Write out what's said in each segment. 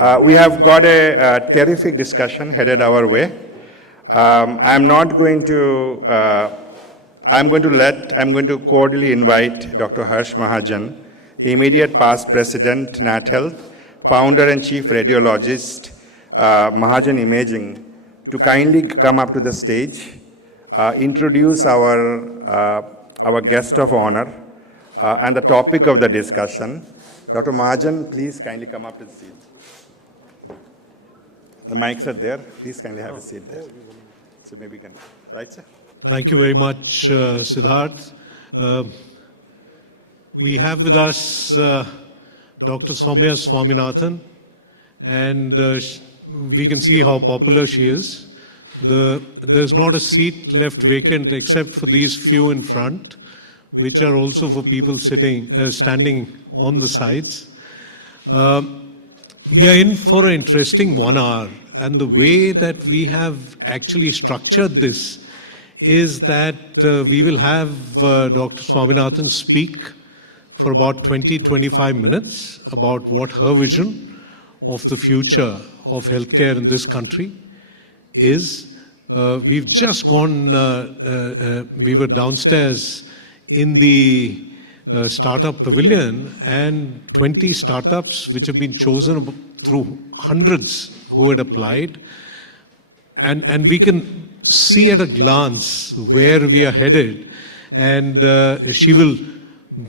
We have got a terrific discussion headed our way. I'm going to cordially invite Dr. Harsh Mahajan, the immediate past president, Nathealth, founder and chief radiologist, Mahajan Imaging, to kindly come up to the stage, introduce our guest of honor, and the topic of the discussion. Dr. Mahajan, please kindly come up to the seat. The mics are there. Please kindly have a seat there. So maybe you can, right, sir? Thank you very much, Siddharth. We have with us Dr. Soumya Swaminathan, and we can see how popular she is. There's not a seat left vacant except for these few in front, which are also for people standing on the sides. We are in for an interesting 1 hour, and the way that we have actually structured this is that we will have Dr. Swaminathan speak for about 20-25 minutes about what her vision of the future of healthcare in this country is. We've just gone, we were downstairs in the startup pavilion, and 20 startups which have been chosen through hundreds who had applied, and we can see at a glance where we are headed, and she will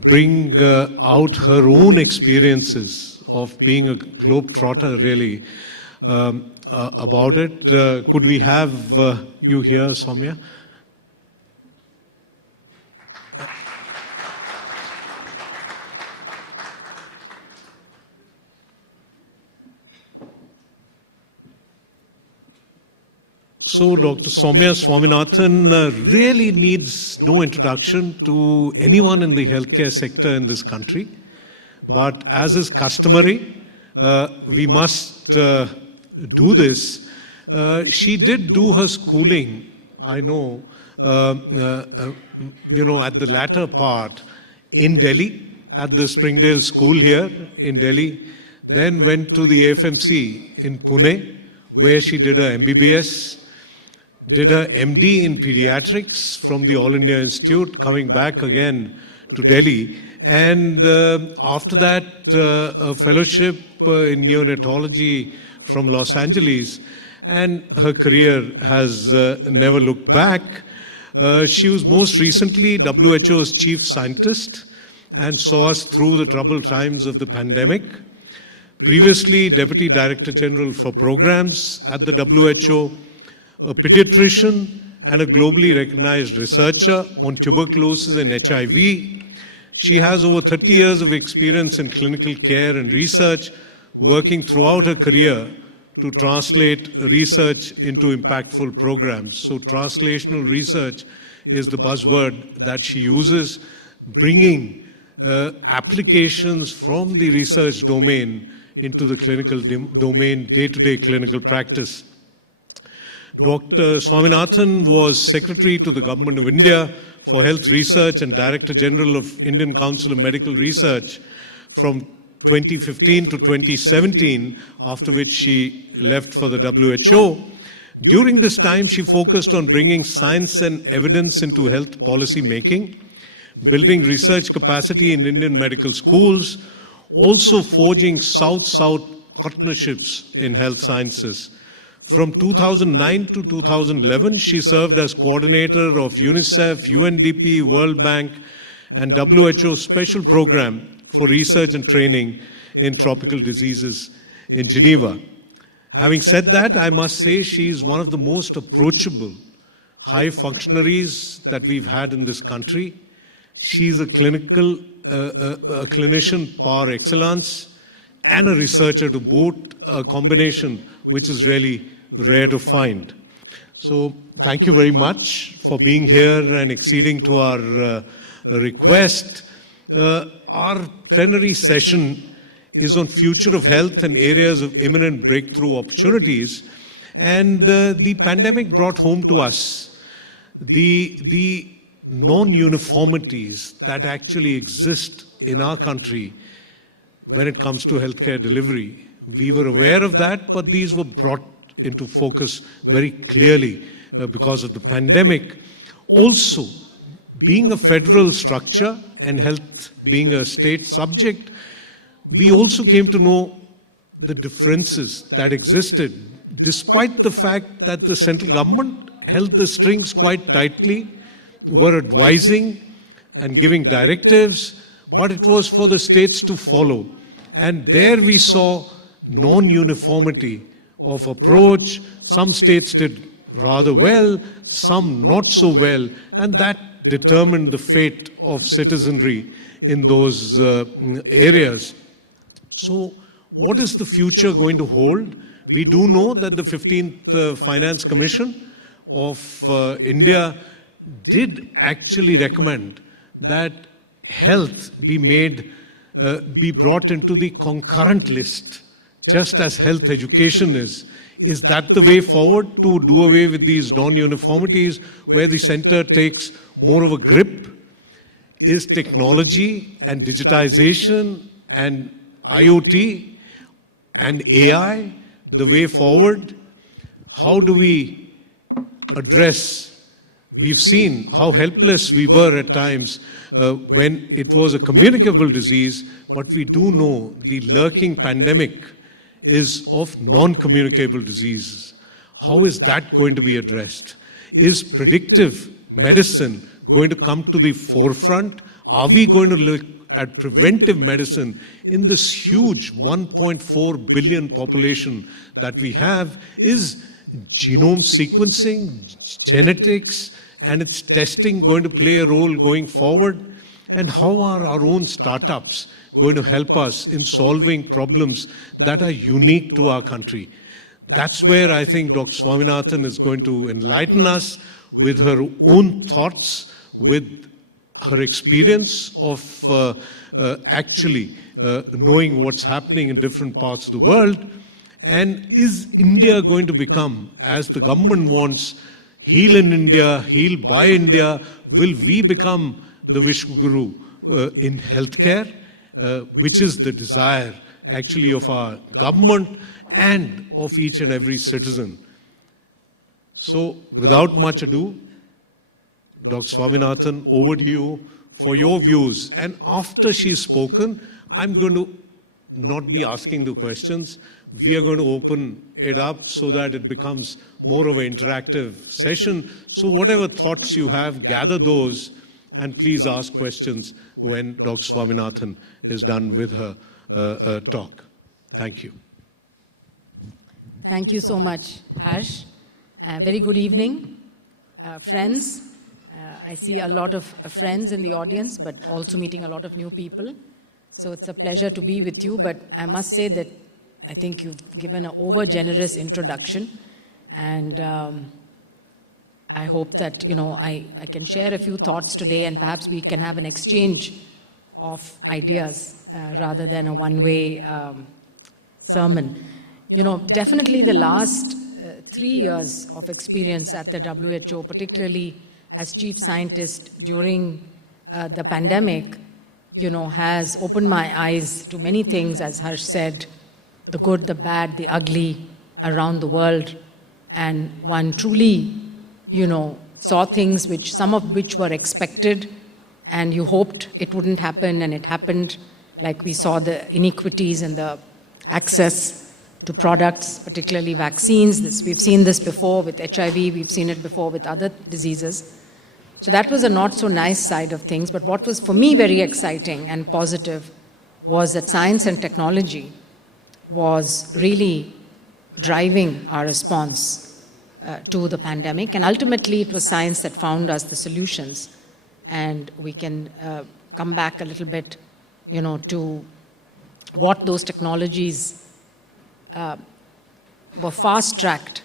bring out her own experiences of being a globetrotter, really, about it. Could we have you here, Soumya? So Dr. Soumya Swaminathan really needs no introduction to anyone in the healthcare sector in this country. But as is customary, we must do this. She did do her schooling, I know, at the latter part in Delhi, at the Springdale School here in Delhi. Then went to the FMC in Pune, where she did her MBBS. Did her MD in pediatrics from the All India Institute, coming back again to Delhi. And after that, a fellowship in neonatology from Los Angeles. And her career has never looked back. She was most recently WHO's chief scientist and saw us through the troubled times of the pandemic. Previously, Deputy Director General for Programs at the WHO, a pediatrician and a globally recognized researcher on tuberculosis and HIV. She has over 30 years of experience in clinical care and research, working throughout her career to translate research into impactful programs. So translational research is the buzzword that she uses, bringing applications from the research domain into the clinical domain, day-to-day clinical practice. Dr. Swaminathan was Secretary to the Government of India for Health Research and Director General of Indian Council of Medical Research from 2015 to 2017, after which she left for the WHO. During this time, she focused on bringing science and evidence into health policy making, building research capacity in Indian medical schools, also forging South-South partnerships in health sciences. From 2009 to 2011, she served as coordinator of UNICEF, UNDP, World Bank, and WHO Special Program for Research and Training in Tropical Diseases in Geneva. Having said that, I must say she's one of the most approachable high functionaries that we've had in this country. She's a clinician par excellence and a researcher to boot, a combination which is really rare to find. So thank you very much for being here and acceding to our request. Our plenary session is on future of health and areas of imminent breakthrough opportunities. And the pandemic brought home to us the non-uniformities that actually exist in our country when it comes to healthcare delivery. We were aware of that, but these were brought into focus very clearly because of the pandemic. Also, being a federal structure and health being a state subject, we also came to know the differences that existed, despite the fact that the central government held the strings quite tightly, were advising and giving directives, but it was for the states to follow. And there we saw non-uniformity of approach. Some states did rather well, some not so well, and that determined the fate of citizenry in those areas. So what is the future going to hold? We do know that the 15th Finance Commission of India did actually recommend that health be brought into the concurrent list, just as health education is. Is that the way forward, to do away with these non-uniformities where the center takes more of a grip? Is technology and digitization and IoT and AI the way forward? How do we address? We've seen how helpless we were at times when it was a communicable disease, but we do know the lurking pandemic is of non-communicable diseases. How is that going to be addressed? Is predictive medicine going to come to the forefront? Are we going to look at preventive medicine in this huge 1.4 billion population that we have? Is genome sequencing, genetics, and its testing going to play a role going forward? And how are our own startups going to help us in solving problems that are unique to our country? That's where I think Dr. Swaminathan is going to enlighten us with her own thoughts, with her experience of actually knowing what's happening in different parts of the world. And is India going to become, as the government wants, heal in India, heal by India? Will we become the Vishwaguru in healthcare, which is the desire actually of our government and of each and every citizen? So, without much ado, Dr. Swaminathan, over to you for your views. And after she's spoken, I'm going to not be asking the questions. We are going to open it up so that it becomes more of an interactive session. So whatever thoughts you have, gather those, and please ask questions when Dr. Swaminathan is done with her talk. Thank you. Thank you so much, Harsh. Very good evening, friends. I see a lot of friends in the audience, but also meeting a lot of new people. So it's a pleasure to be with you, but I must say that I think you've given an over-generous introduction, and I hope that, I can share a few thoughts today, and perhaps we can have an exchange of ideas rather than a one-way sermon. Definitely the last 3 years of experience at the WHO, particularly as chief scientist during the pandemic, has opened my eyes to many things, as Harsh said, the good, the bad, the ugly around the world. And one truly, saw things some of which were expected, and you hoped it wouldn't happen, and it happened. Like we saw the inequities in the access to products, particularly vaccines. We've seen this before with HIV, we've seen it before with other diseases. So that was a not so nice side of things, but what was for me very exciting and positive was that science and technology was really driving our response to the pandemic, and ultimately it was science that found us the solutions. And we can come back a little bit, to what those technologies were fast-tracked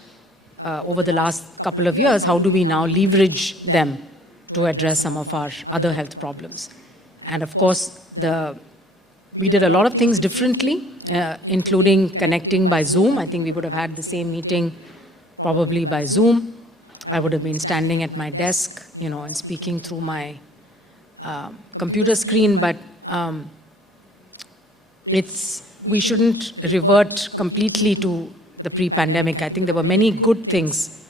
over the last couple of years. How do we now leverage them to address some of our other health problems? And of course, we did a lot of things differently, including connecting by Zoom. I think we would have had the same meeting probably by Zoom. I would have been standing at my desk, and speaking through my computer screen, but it's we shouldn't revert completely to the pre-pandemic. I think there were many good things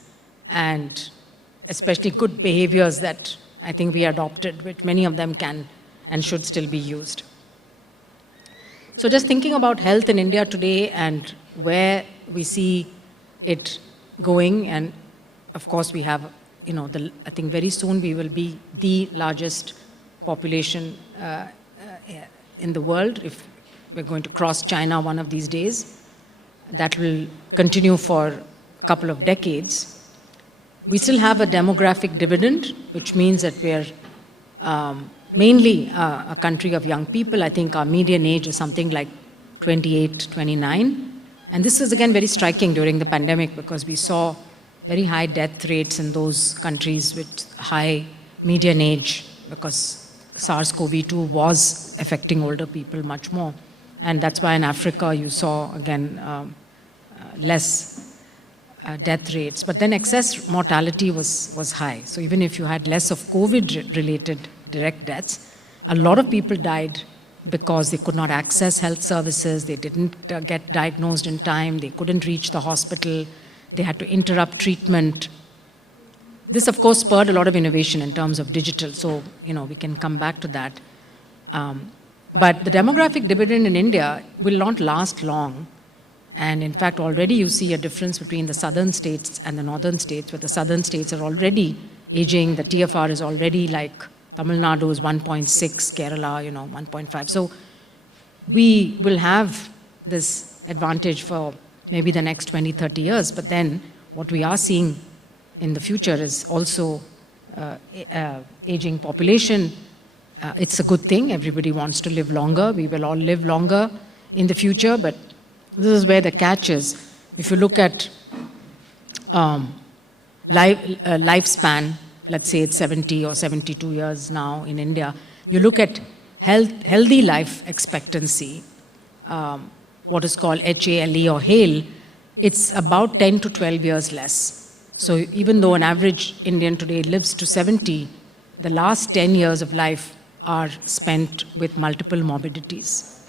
and especially good behaviors that I think we adopted, which many of them can and should still be used. So just thinking about health in India today and where we see it going, and of course we have, I think very soon we will be the largest population in the world if we're going to cross China one of these days. That will continue for a couple of decades. We still have a demographic dividend, which means that we're mainly a country of young people. I think our median age is something like 28, 29. And this is again very striking during the pandemic because we saw very high death rates in those countries with high median age because SARS-CoV-2 was affecting older people much more. And that's why in Africa you saw, again, less death rates. But then excess mortality was high. So even if you had less of COVID-related direct deaths, a lot of people died because they could not access health services, they didn't get diagnosed in time, they couldn't reach the hospital, they had to interrupt treatment. This, of course, spurred a lot of innovation in terms of digital, so we can come back to that. But the demographic dividend in India will not last long. And in fact, already you see a difference between the southern states and the northern states, where the southern states are already aging, the TFR is already like Tamil Nadu is 1.6, Kerala, 1.5. So we will have this advantage for maybe the next 20, 30 years. But then what we are seeing in the future is also aging population. It's a good thing. Everybody wants to live longer. We will all live longer in the future. But this is where the catch is. If you look at lifespan, let's say it's 70 or 72 years now in India, you look at healthy life expectancy, what is called HALE or HALE, it's about 10 to 12 years less. So even though an average Indian today lives to 70, the last 10 years of life are spent with multiple morbidities.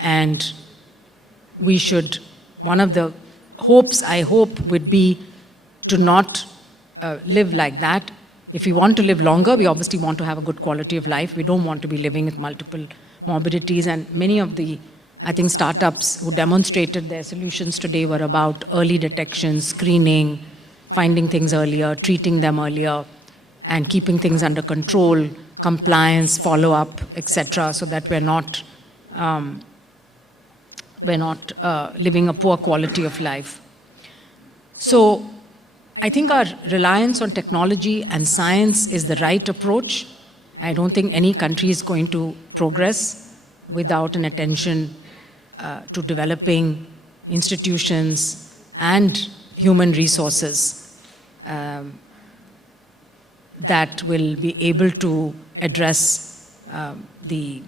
And we should, one of the hopes, I hope, would be to not live like that. If we want to live longer, we obviously want to have a good quality of life. We don't want to be living with multiple morbidities. And many of the, I think, startups who demonstrated their solutions today were about early detection, screening, finding things earlier, treating them earlier, and keeping things under control, compliance, follow-up, etc., so that we're not living a poor quality of life. So I think our reliance on technology and science is the right approach. I don't think any country is going to progress without an attention to developing institutions and human resources that will be able to address the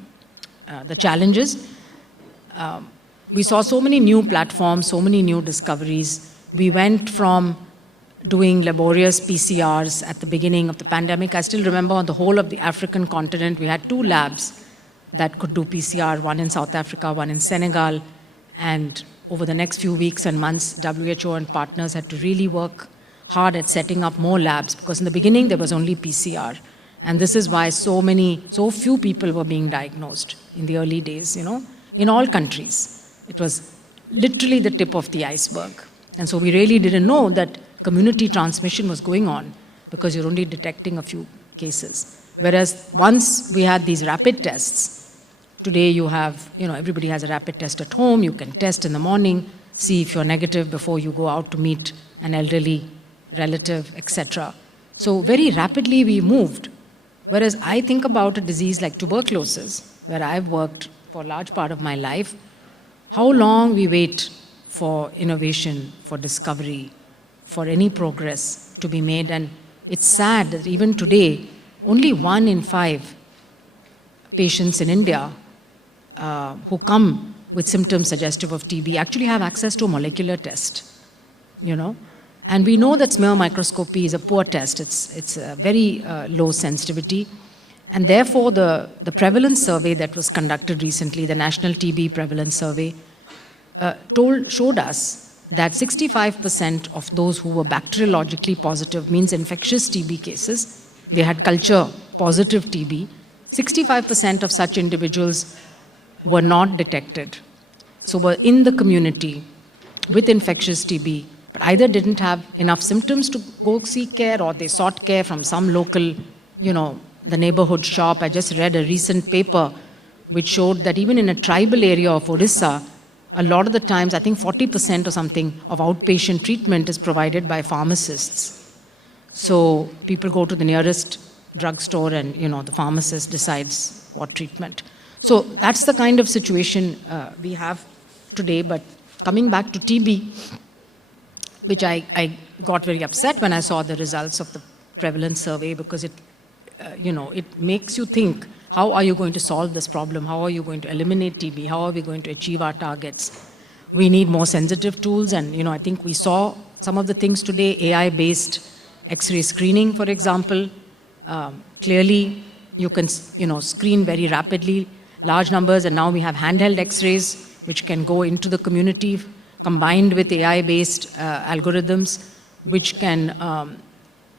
challenges. We saw so many new platforms, so many new discoveries. We went from doing laborious PCRs at the beginning of the pandemic. I still remember on the whole of the African continent, we had 2 labs that could do PCR, one in South Africa, one in Senegal. And over the next few weeks and months, WHO and partners had to really work hard at setting up more labs, because in the beginning there was only PCR. And this is why so few people were being diagnosed in the early days, in all countries. It was literally the tip of the iceberg. And so we really didn't know that community transmission was going on because you're only detecting a few cases. Whereas once we had these rapid tests, today you have, everybody has a rapid test at home. You can test in the morning, see if you're negative before you go out to meet an elderly relative, etc. So very rapidly we moved. Whereas I think about a disease like tuberculosis, where I've worked for a large part of my life, how long we wait for innovation, for discovery, for any progress to be made. And it's sad that even today, only 1 in 5 patients in India who come with symptoms suggestive of TB actually have access to a molecular test, And we know that smear microscopy is a poor test. It's a very low sensitivity. And therefore, the prevalence survey that was conducted recently, the National TB Prevalence Survey, showed us that 65% of those who were bacteriologically positive, means infectious TB cases, they had culture positive TB, 65% of such individuals were not detected. So were in the community with infectious TB, but either didn't have enough symptoms to go seek care, or they sought care from some local, the neighborhood shop. I just read a recent paper which showed that even in a tribal area of Odisha, a lot of the times, I think 40% or something of outpatient treatment is provided by pharmacists. So people go to the nearest drugstore and, the pharmacist decides what treatment. So that's the kind of situation we have today. But coming back to TB, which I got very upset when I saw the results of the prevalence survey, because it makes you think, how are you going to solve this problem? How are you going to eliminate TB? How are we going to achieve our targets? We need more sensitive tools. And, I think we saw some of the things today, AI-based X-ray screening, for example. Clearly, you can, screen very rapidly, large numbers. And now we have handheld X-rays, which can go into the community, combined with AI-based algorithms, which can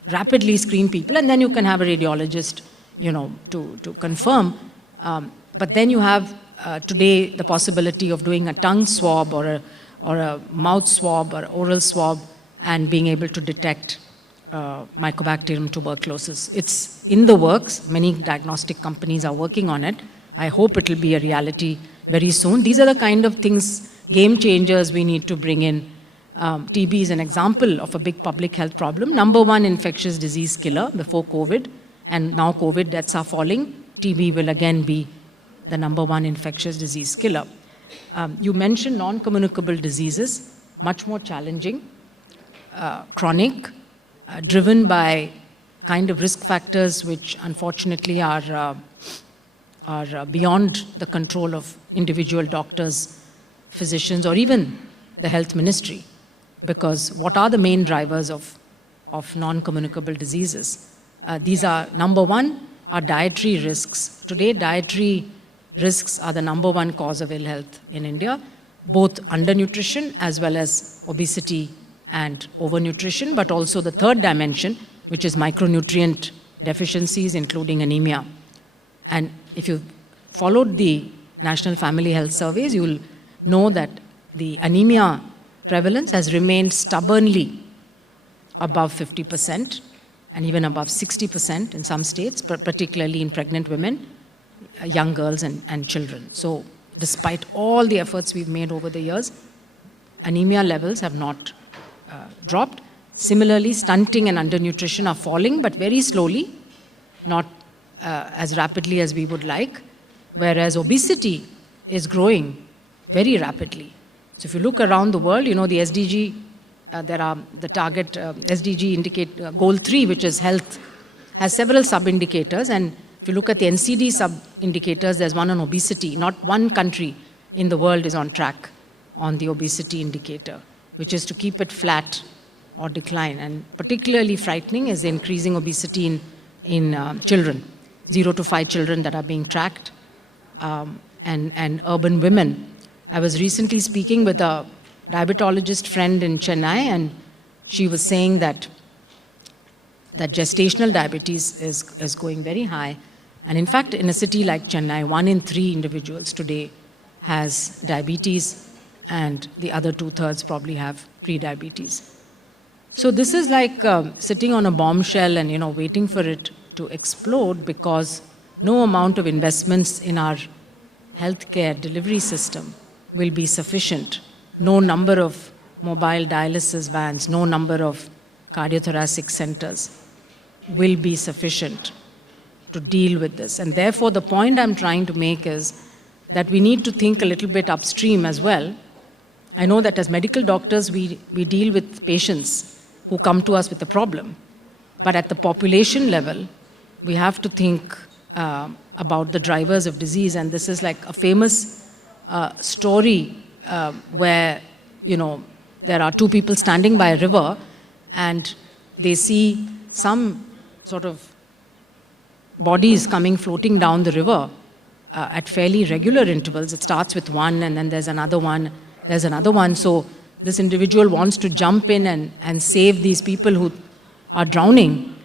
rapidly screen people. And then you can have a radiologist to confirm. But then you have today the possibility of doing a tongue swab or a mouth swab or oral swab and being able to detect Mycobacterium tuberculosis. It's in the works. Many diagnostic companies are working on it. I hope it will be a reality very soon. These are the kind of things, game changers we need to bring in. TB is an example of a big public health problem. Number one infectious disease killer before COVID. And now COVID deaths are falling, TB will again be the number one infectious disease killer. You mentioned non-communicable diseases, much more challenging, chronic, driven by kind of risk factors which unfortunately are beyond the control of individual doctors, physicians, or even the health ministry. Because what are the main drivers of non-communicable diseases? These are, number one, are dietary risks. Today, dietary risks are the number one cause of ill health in India, both undernutrition as well as obesity and overnutrition, but also the third dimension, which is micronutrient deficiencies, including anemia. And if you followed the National Family Health Surveys, you will know that the anemia prevalence has remained stubbornly above 50%. And even above 60% in some states, but particularly in pregnant women, young girls and children. So despite all the efforts we've made over the years, anemia levels have not dropped. Similarly, stunting and undernutrition are falling, but very slowly, not as rapidly as we would like, whereas obesity is growing very rapidly. So if you look around the world, the SDG, there are the target SDG indicate goal 3, which is health, has several sub-indicators. And if you look at the NCD sub-indicators, there's one on obesity. Not one country in the world is on track on the obesity indicator, which is to keep it flat or decline. And particularly frightening is the increasing obesity in children, 0 to 5 children that are being tracked, and urban women. I was recently speaking with a diabetologist friend in Chennai, and she was saying that gestational diabetes is going very high. And in fact, in a city like Chennai, 1 in 3 individuals today has diabetes, and the other 2/3 probably have pre-diabetes. So this is like sitting on a bombshell and waiting for it to explode, because no amount of investments in our healthcare delivery system will be sufficient. No number of mobile dialysis vans, no number of cardiothoracic centers will be sufficient to deal with this. And therefore, the point I'm trying to make is that we need to think a little bit upstream as well. I know that as medical doctors, we deal with patients who come to us with a problem. But at the population level, we have to think about the drivers of disease. And this is like a famous story where, there are 2 people standing by a river and they see some sort of bodies coming floating down the river at fairly regular intervals. It starts with one, and then there's another one, there's another one. So this individual wants to jump in and save these people who are drowning.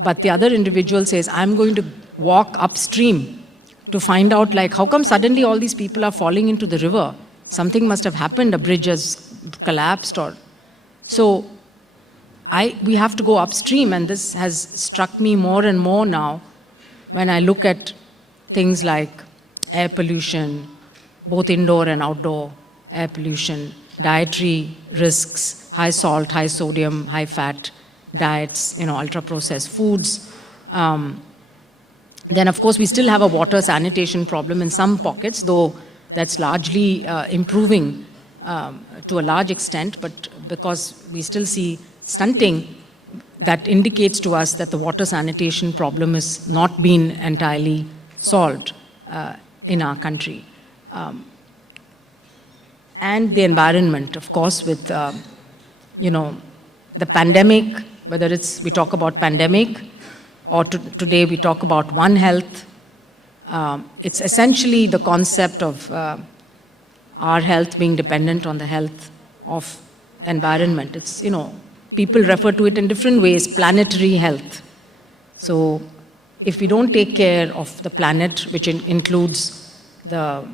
But the other individual says, I'm going to walk upstream to find out, like, how come suddenly all these people are falling into the river? Something must have happened, a bridge has collapsed or... So we have to go upstream, and this has struck me more and more now when I look at things like air pollution, both indoor and outdoor air pollution, dietary risks, high salt, high sodium, high fat diets, ultra-processed foods. Then, of course, we still have a water sanitation problem in some pockets, though that's largely improving to a large extent, but because we still see stunting, that indicates to us that the water sanitation problem has not been entirely solved in our country. And the environment, of course, with, the pandemic, whether we talk about pandemic or today we talk about One Health, it's essentially the concept of our health being dependent on the health of environment. It's, people refer to it in different ways, planetary health. So if we don't take care of the planet, which includes the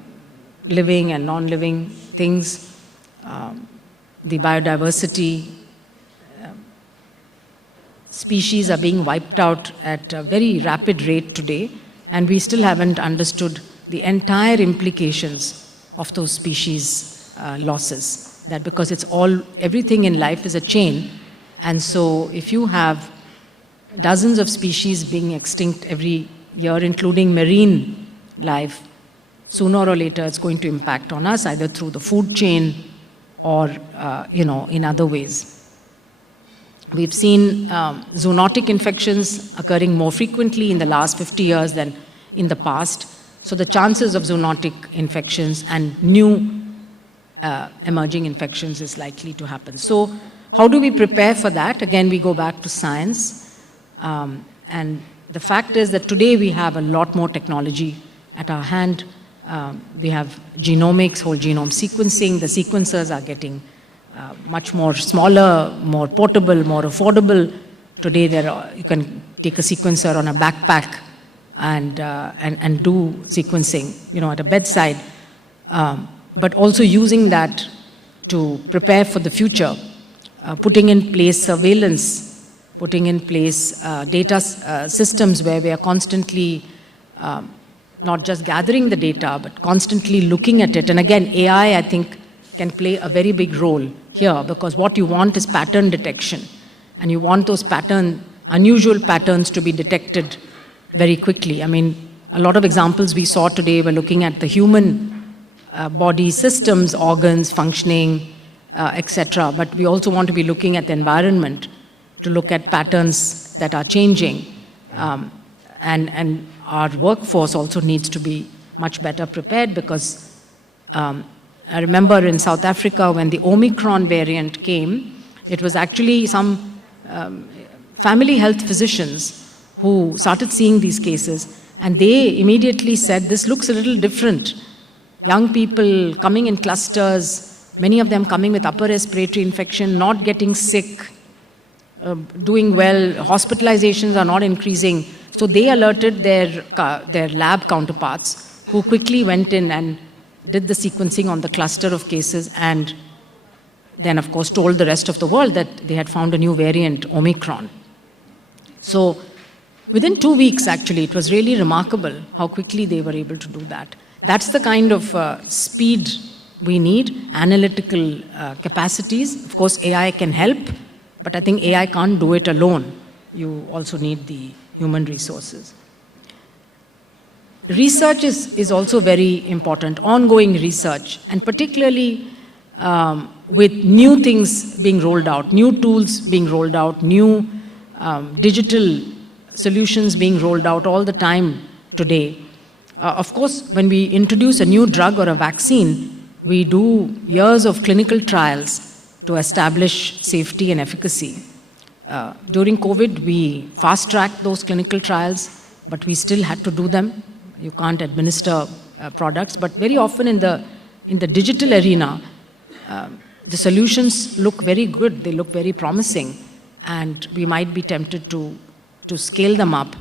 living and non-living things, the biodiversity, species are being wiped out at a very rapid rate today, and we still haven't understood the entire implications of those species losses. That because everything in life is a chain, and so if you have dozens of species being extinct every year, including marine life, sooner or later it's going to impact on us, either through the food chain or in other ways. We've seen zoonotic infections occurring more frequently in the last 50 years than in the past. So the chances of zoonotic infections and new emerging infections is likely to happen. So how do we prepare for that? Again, we go back to science. And the fact is that today we have a lot more technology at our hand. We have genomics, whole genome sequencing. The sequencers are getting much more smaller, more portable, more affordable. Today you can take a sequencer on a backpack and do sequencing, at a bedside. But also using that to prepare for the future, putting in place surveillance, putting in place data systems where we are constantly not just gathering the data, but constantly looking at it. And again, AI, I think, can play a very big role here, because what you want is pattern detection. And you want those unusual patterns to be detected very quickly. I mean, a lot of examples we saw today were looking at the human body systems, organs, functioning, etc. But we also want to be looking at the environment to look at patterns that are changing. And our workforce also needs to be much better prepared, because I remember in South Africa when the Omicron variant came, it was actually some family health physicians who started seeing these cases, and they immediately said, this looks a little different. Young people coming in clusters, many of them coming with upper respiratory infection, not getting sick, doing well, hospitalizations are not increasing. So they alerted their lab counterparts, who quickly went in and did the sequencing on the cluster of cases, and then of course told the rest of the world that they had found a new variant, Omicron. So within 2 weeks, actually, it was really remarkable how quickly they were able to do that. That's the kind of speed we need, analytical capacities. Of course, AI can help, but I think AI can't do it alone. You also need the human resources. Research is also very important, ongoing research, and particularly with new things being rolled out, new tools being rolled out, new digital solutions being rolled out all the time today. Of course, when we introduce a new drug or a vaccine, we do years of clinical trials to establish safety and efficacy. During COVID, we fast-tracked those clinical trials. but we still had to do them. You can't administer products, but very often in the digital arena, the solutions look very good, they look very promising, and we might be tempted to scale them up.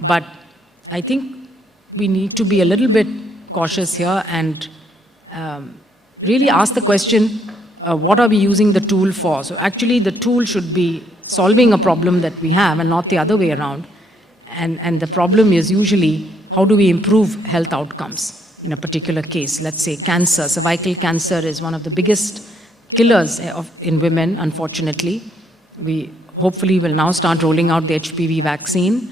But I think we need to be a little bit cautious here and really ask the question, what are we using the tool for? So actually the tool should be solving a problem that we have and not the other way around. And the problem is usually, how do we improve health outcomes in a particular case? Let's say cancer, cervical cancer is one of the biggest killers in women, unfortunately. We hopefully will now start rolling out the HPV vaccine.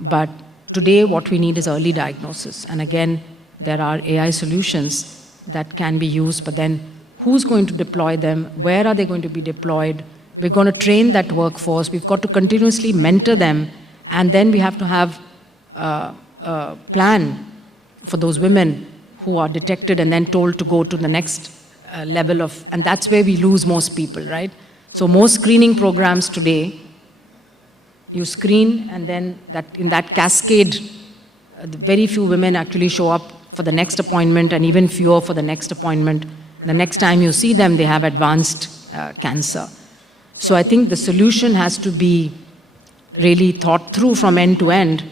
But today what we need is early diagnosis. And again, there are AI solutions that can be used, but then who's going to deploy them? Where are they going to be deployed? We're going to train that workforce. We've got to continuously mentor them. And then we have to have a plan for those women who are detected and then told to go to the next level of, and that's where we lose most people, right? So most screening programs today, you screen and then in that cascade, very few women actually show up for the next appointment and even fewer for the next appointment. The next time you see them, they have advanced cancer. So I think the solution has to be really thought through from end to end.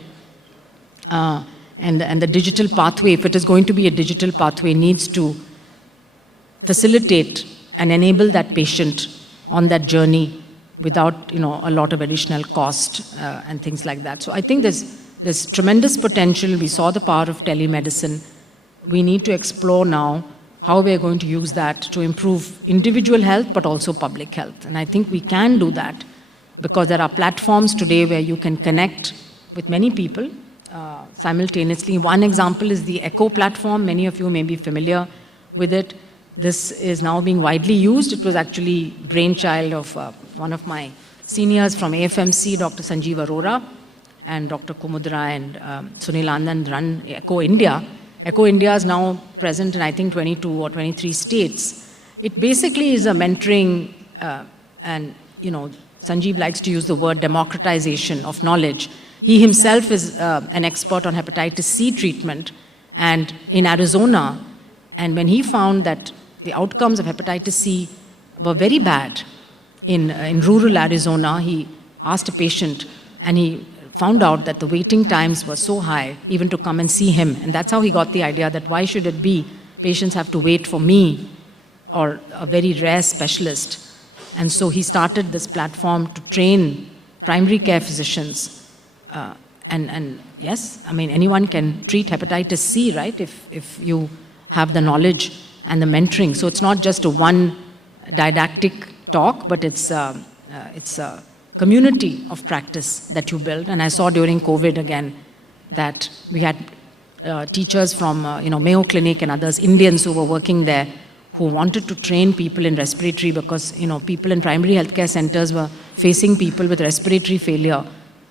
And the digital pathway, if it is going to be a digital pathway, needs to facilitate and enable that patient on that journey without a lot of additional cost and things like that. So I think there's tremendous potential. We saw the power of telemedicine. We need to explore now how we're going to use that to improve individual health but also public health. And I think we can do that because there are platforms today where you can connect with many people simultaneously. One example is the Echo platform. Many of you may be familiar with it. This is now being widely used. It was actually brainchild of one of my seniors from AFMC, Dr. Sanjeev Arora, and Dr. Kumudra and Sunil Anand run Echo India. Echo India is now present in, I think, 22 or 23 states. It basically is a mentoring and, Sanjeev likes to use the word democratization of knowledge. He himself is an expert on hepatitis C treatment and in Arizona. And when he found that the outcomes of hepatitis C were very bad in rural Arizona, he asked a patient and he found out that the waiting times were so high even to come and see him. And that's how he got the idea that why should it be patients have to wait for me or a very rare specialist. And so he started this platform to train primary care physicians. And yes, I mean, anyone can treat hepatitis C, right, if you have the knowledge and the mentoring. So it's not just a one didactic talk, but it's a community of practice that you build. And I saw during COVID again that we had teachers from Mayo Clinic and others, Indians who were working there, who wanted to train people in respiratory because people in primary healthcare centers were facing people with respiratory failure.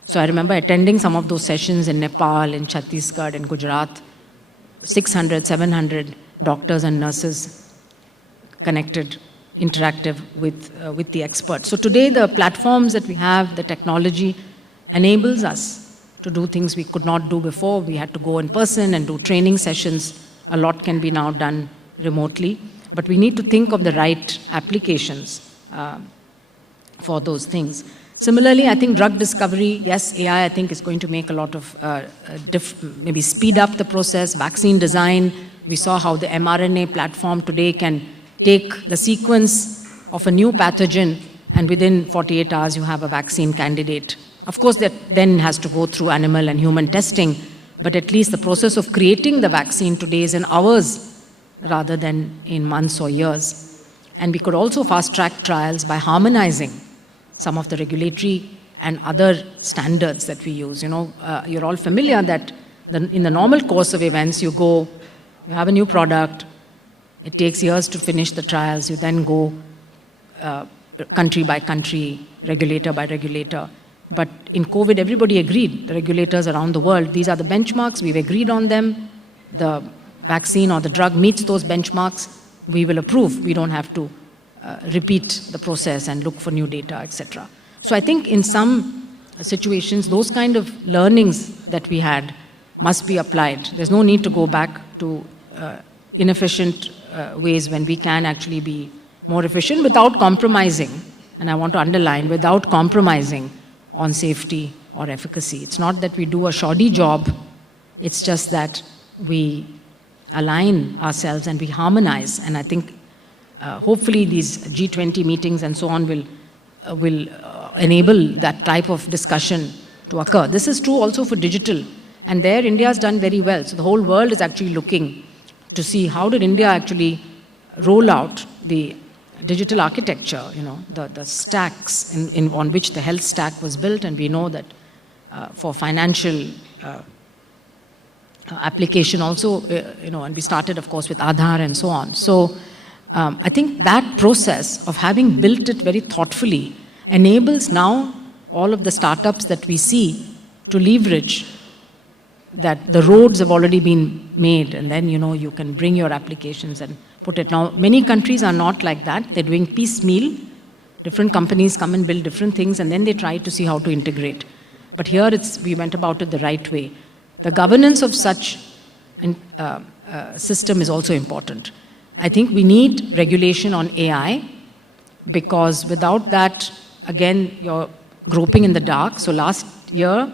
So I remember attending some of those sessions in Nepal, in Chhattisgarh, in Gujarat. 600, 700 doctors and nurses connected, interactive with the experts. So today the platforms that we have, the technology enables us to do things we could not do before. We had to go in person and do training sessions. A lot can be now done remotely. But we need to think of the right applications for those things. Similarly, I think drug discovery, yes, AI I think is going to make a lot of, maybe speed up the process, vaccine design. We saw how the mRNA platform today can take the sequence of a new pathogen and within 48 hours you have a vaccine candidate. Of course, that then has to go through animal and human testing, but at least the process of creating the vaccine today is in hours rather than in months or years. And we could also fast-track trials by harmonizing some of the regulatory and other standards that we use. You're all familiar that in the normal course of events, you have a new product, it takes years to finish the trials, you then go country by country, regulator by regulator. But in COVID, everybody agreed, the regulators around the world, these are the benchmarks, we've agreed on them, the vaccine or the drug meets those benchmarks, we will approve. We don't have to repeat the process and look for new data, etc. So I think in some situations, those kind of learnings that we had must be applied. There's no need to go back to inefficient ways when we can actually be more efficient without compromising, and I want to underline, without compromising on safety or efficacy. It's not that we do a shoddy job, it's just that we align ourselves and we harmonize. And I think hopefully these G20 meetings and so on will enable that type of discussion to occur. This is true also for digital, and there India has done very well. So the whole world is actually looking to see how did India actually roll out the digital architecture, the stacks on which the health stack was built. And we know that for financial application also, and we started, of course, with Aadhaar and so on. So I think that process of having built it very thoughtfully enables now all of the startups that we see to leverage that the roads have already been made, and then, you can bring your applications and put it. Now, many countries are not like that. They're doing piecemeal. Different companies come and build different things, and then they try to see how to integrate. But here, we went about it the right way. The governance of such system is also important. I think we need regulation on AI, because without that, again, you're groping in the dark. So last year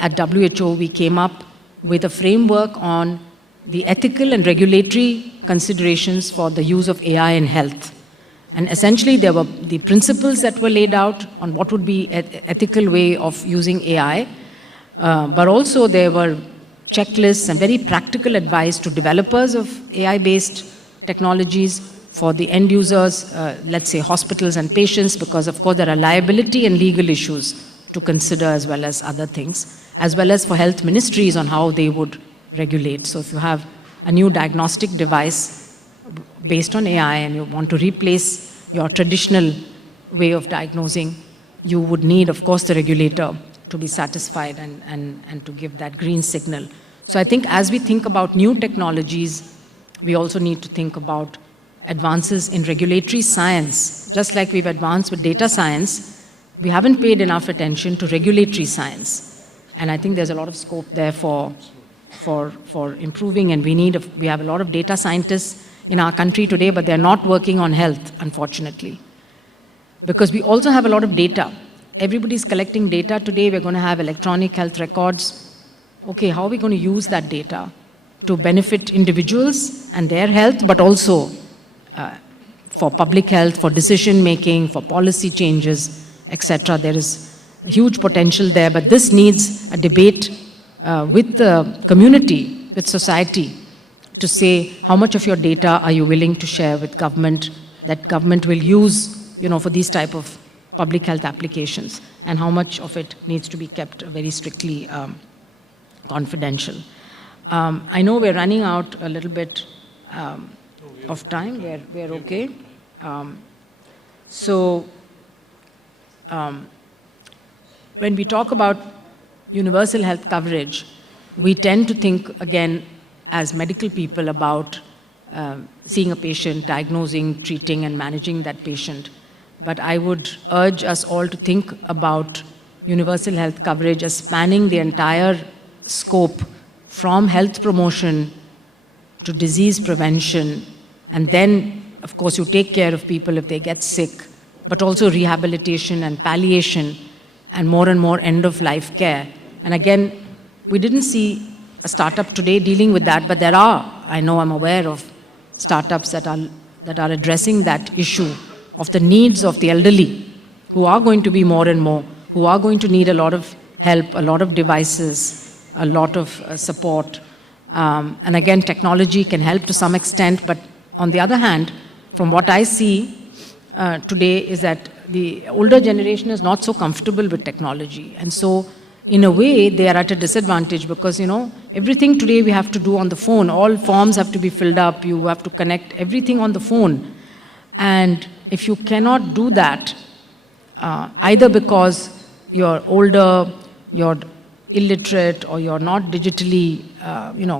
at WHO, we came up with a framework on the ethical and regulatory considerations for the use of AI in health. And essentially, there were the principles that were laid out on what would be an ethical way of using AI, but also there were checklists and very practical advice to developers of AI-based technologies, for the end users, let's say hospitals and patients, because of course there are liability and legal issues to consider, as well as other things, as well as for health ministries on how they would regulate. So if you have a new diagnostic device based on AI and you want to replace your traditional way of diagnosing, you would need, of course, the regulator to be satisfied and to give that green signal. So I think as we think about new technologies, we also need to think about advances in regulatory science. Just like we've advanced with data science, we haven't paid enough attention to regulatory science. And I think there's a lot of scope there for improving, and we have a lot of data scientists in our country today, but they're not working on health, unfortunately. Because we also have a lot of data. Everybody's collecting data today. We're going to have electronic health records. Okay, how are we going to use that data to benefit individuals and their health, but also for public health, for decision making, for policy changes, etc. There is a huge potential there, but this needs a debate with the community, with society, to say how much of your data are you willing to share with government, that government will use, for these type of public health applications, and how much of it needs to be kept very strictly confidential. I know we're running out a little bit of time. We're okay. When we talk about universal health coverage, we tend to think, again, as medical people, about seeing a patient, diagnosing, treating, and managing that patient. But I would urge us all to think about universal health coverage as spanning the entire scope, from health promotion to disease prevention, and then, of course, you take care of people if they get sick, but also rehabilitation and palliation, and more end-of-life care. And again, we didn't see a startup today dealing with that, but I'm aware of startups that are addressing that issue of the needs of the elderly, who are going to be more and more, who are going to need a lot of help, a lot of devices, a lot of support. And again, technology can help to some extent, but on the other hand, from what I see today, is that the older generation is not so comfortable with technology. And so, in a way, they are at a disadvantage, because, everything today we have to do on the phone. All forms have to be filled up. You have to connect everything on the phone. And if you cannot do that, either because you're older, you're illiterate, or you're not digitally,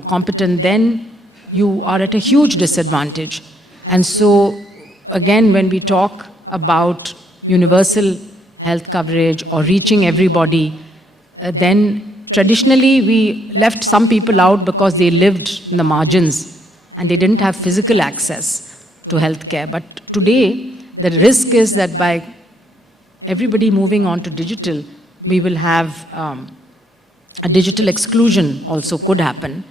competent, then you are at a huge disadvantage. And so, again, when we talk about universal health coverage or reaching everybody, then traditionally we left some people out because they lived in the margins and they didn't have physical access to healthcare. But today, the risk is that by everybody moving on to digital, we will have a digital exclusion also could happen,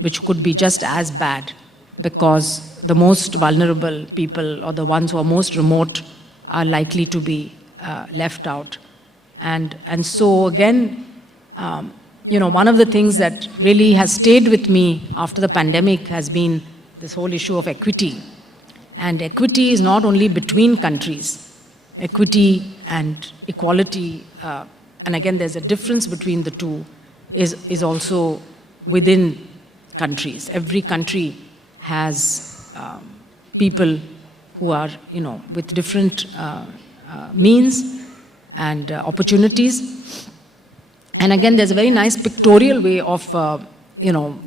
which could be just as bad, because the most vulnerable people or the ones who are most remote are likely to be left out. And so again, one of the things that really has stayed with me after the pandemic has been this whole issue of equity. And equity is not only between countries, equity and equality, and again there's a difference between the two, is also within countries. Every country has people who are, with different means and opportunities. And again, there's a very nice pictorial way of,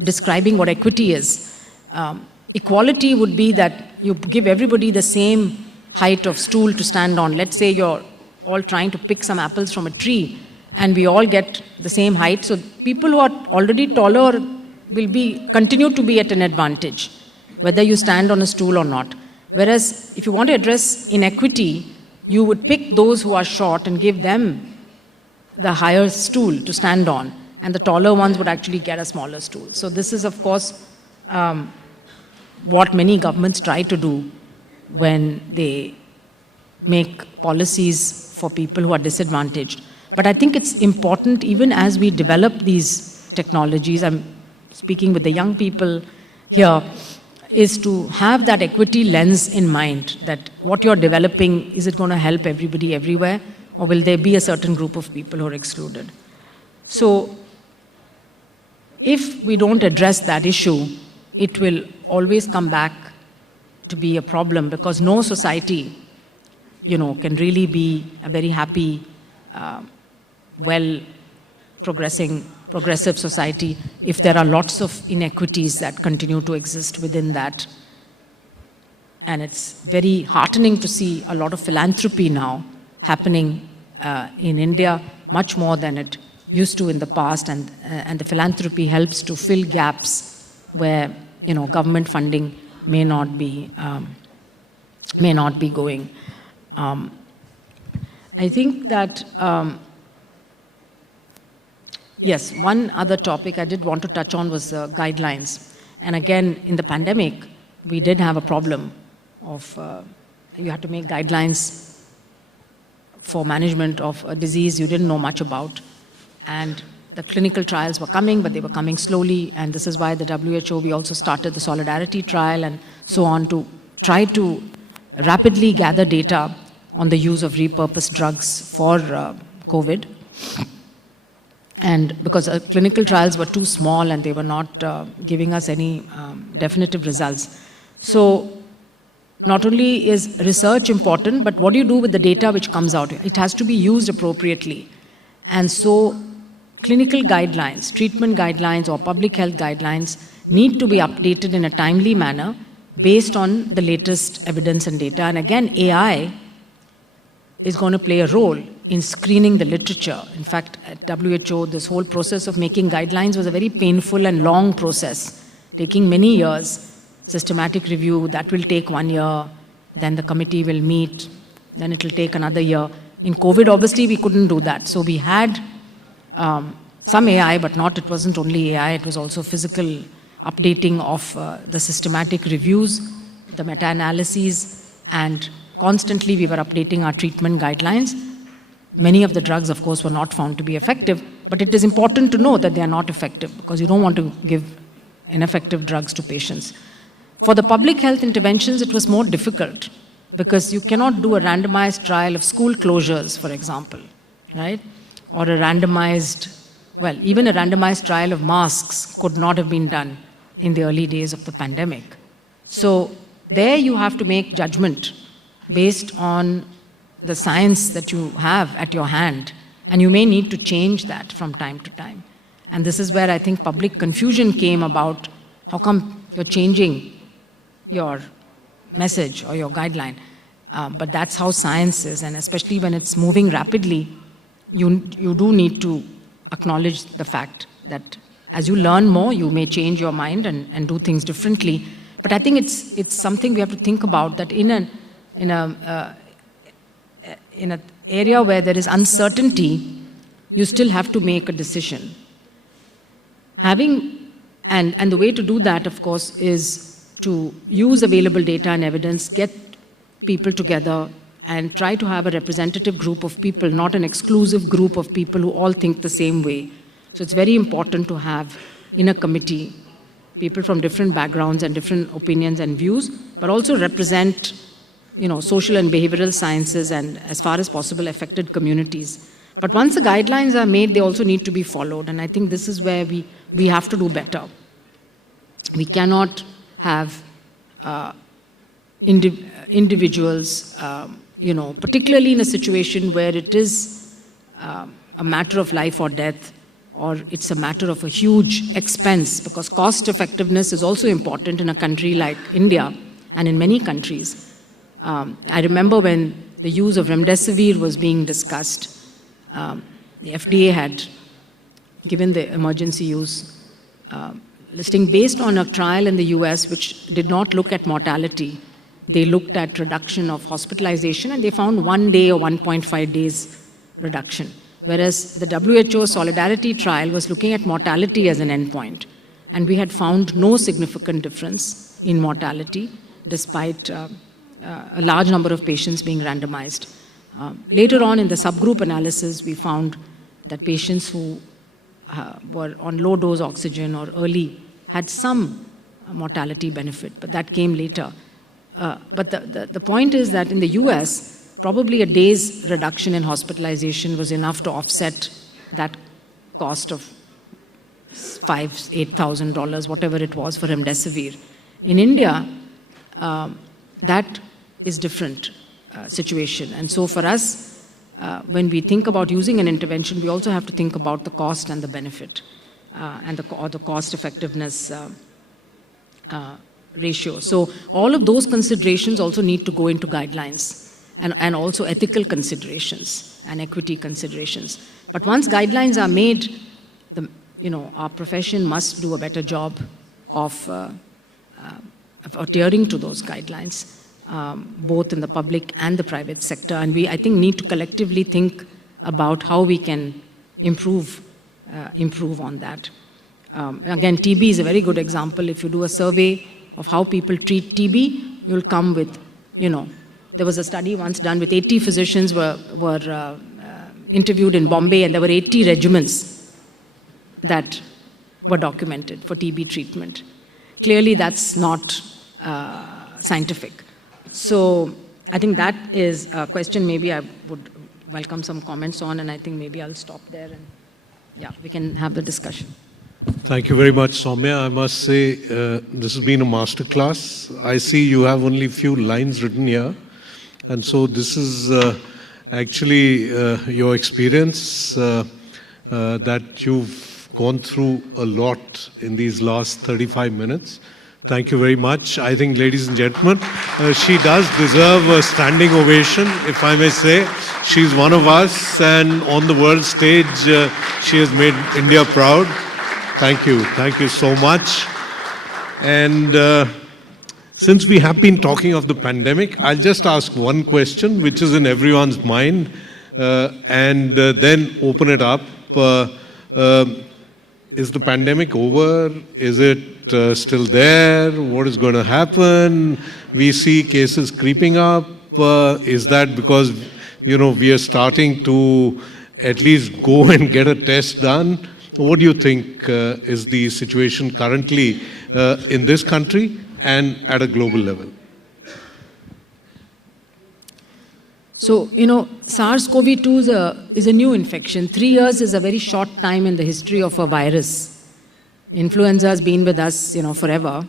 describing what equity is. Equality would be that you give everybody the same height of stool to stand on. Let's say you're all trying to pick some apples from a tree and we all get the same height. So people who are already taller will continue to be at an advantage, whether you stand on a stool or not. Whereas if you want to address inequity, you would pick those who are short and give them the higher stool to stand on, and the taller ones would actually get a smaller stool. So this is, of course, what many governments try to do when they make policies for people who are disadvantaged. But I think it's important, even as we develop these technologies, I'm speaking with the young people here, is to have that equity lens in mind, that what you're developing, is it going to help everybody everywhere, or will there be a certain group of people who are excluded? So if we don't address that issue, it will always come back to be a problem, because no society, can really be a very happy, progressive society if there are lots of inequities that continue to exist within that. And it's very heartening to see a lot of philanthropy now happening in India, much more than it used to in the past, and the philanthropy helps to fill gaps where government funding may not be going. I think that yes, one other topic I did want to touch on was guidelines. And again, in the pandemic, we did have a problem of you had to make guidelines for management of a disease you didn't know much about. And the clinical trials were coming, but they were coming slowly. And this is why the WHO, we also started the Solidarity trial and so on, to try to rapidly gather data on the use of repurposed drugs for COVID. And because clinical trials were too small and they were not giving us any definitive results. So not only is research important, but what do you do with the data which comes out? It has to be used appropriately. And so clinical guidelines, treatment guidelines, or public health guidelines need to be updated in a timely manner based on the latest evidence and data. And again, AI is going to play a role in screening the literature. In fact, at WHO, this whole process of making guidelines was a very painful and long process, taking many years. Systematic review, that will take 1 year, then the committee will meet, then it will take another year. In COVID, obviously, we couldn't do that. So we had some AI, but it wasn't only AI, it was also physical updating of the systematic reviews, the meta-analyses, and constantly we were updating our treatment guidelines. Many of the drugs, of course, were not found to be effective, but it is important to know that they are not effective, because you don't want to give ineffective drugs to patients. For the public health interventions, it was more difficult, because you cannot do a randomized trial of school closures, for example, right? Or even a randomized trial of masks could not have been done in the early days of the pandemic. So there you have to make judgment based on the science that you have at your hand, and you may need to change that from time to time. And this is where I think public confusion came about how come you're changing your message or your guideline. But that's how science is, and especially when it's moving rapidly, you do need to acknowledge the fact that as you learn more, you may change your mind and do things differently. But I think it's something we have to think about, that in an area where there is uncertainty, you still have to make a decision. And the way to do that, of course, is to use available data and evidence, get people together, and try to have a representative group of people, not an exclusive group of people who all think the same way. So it's very important to have in a committee people from different backgrounds and different opinions and views, but also represent, social and behavioral sciences and, as far as possible, affected communities. But once the guidelines are made, they also need to be followed. And I think this is where we have to do better. We cannot have individuals, particularly in a situation where it is a matter of life or death, or it's a matter of a huge expense, because cost effectiveness is also important in a country like India and in many countries. I remember when the use of remdesivir was being discussed, the FDA had given the emergency use listing based on a trial in the US which did not look at mortality. They looked at reduction of hospitalization, and they found 1 day or 1.5 days reduction. Whereas the WHO Solidarity trial was looking at mortality as an endpoint. And we had found no significant difference in mortality, despite a large number of patients being randomized. Later on in the subgroup analysis, we found that patients who were on low-dose oxygen or early had some mortality benefit, but that came later. But the point is that in the US, probably a day's reduction in hospitalization was enough to offset that cost of $5,000, $8,000, whatever it was for remdesivir. In India, that is different situation. And so for us, when we think about using an intervention, we also have to think about the cost and the benefit, and the cost effectiveness ratio. So all of those considerations also need to go into guidelines, and also ethical considerations and equity considerations. But once guidelines are made, our profession must do a better job of adhering to those guidelines, both in the public and the private sector. And I think, need to collectively think about how we can improve on that. Again, TB is a very good example. If you do a survey of how people treat TB, you'll come with, there was a study once done with 80 physicians were interviewed in Bombay, and there were 80 regimens that were documented for TB treatment. Clearly, that's not scientific. So I think that is a question maybe I would welcome some comments on, and I think maybe I'll stop there, and we can have the discussion. Thank you very much, Soumya. I must say, this has been a masterclass. I see you have only a few lines written here. And so this is actually your experience that you've gone through a lot in these last 35 minutes. Thank you very much. I think, ladies and gentlemen, she does deserve a standing ovation, if I may say. She's one of us, and on the world stage, she has made India proud. Thank you. Thank you so much. And since we have been talking of the pandemic, I'll just ask one question, which is in everyone's mind, and then open it up. Is the pandemic over? Is it still there? What is going to happen? We see cases creeping up. Is that because, we are starting to at least go and get a test done? What do you think is the situation currently in this country and at a global level? So, SARS-CoV-2 is a new infection. 3 years is a very short time in the history of a virus. Influenza has been with us, forever,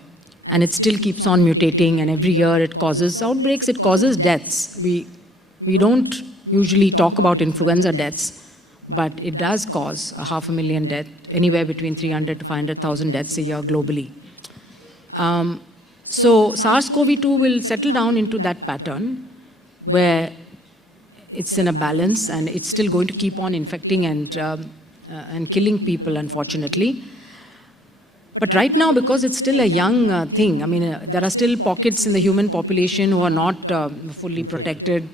and it still keeps on mutating, and every year it causes outbreaks, it causes deaths. We don't usually talk about influenza deaths, but it does cause 500,000 deaths, anywhere between 300 to 500,000 deaths a year globally. So SARS-CoV-2 will settle down into that pattern. where it's in a balance and it's still going to keep on infecting and killing people, unfortunately. But right now, because it's still a young thing, I mean, there are still pockets in the human population who are not fully protected,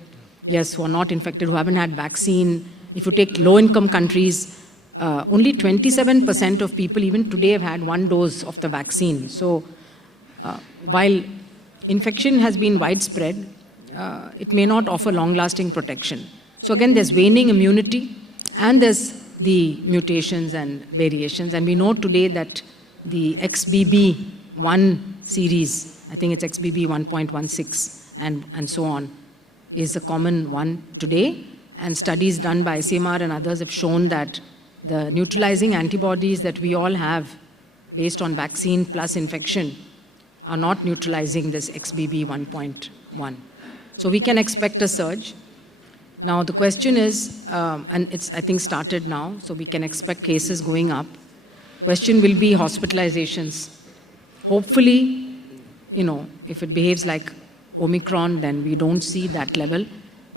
yes, who are not infected, who haven't had vaccine. If you take low-income countries, only 27% of people even today have had one dose of the vaccine. So while infection has been widespread, it may not offer long-lasting protection. So again, there's waning immunity and there's the mutations and variations. And we know today that the XBB1 series, I think it's XBB 1.16 and so on, is a common one today. And studies done by ICMR and others have shown that the neutralizing antibodies that we all have based on vaccine plus infection are not neutralizing this XBB 1.1. So we can expect a surge. Now the question is, and it's I think started now, so we can expect cases going up. Question will be hospitalizations. Hopefully, if it behaves like Omicron, then we don't see that level.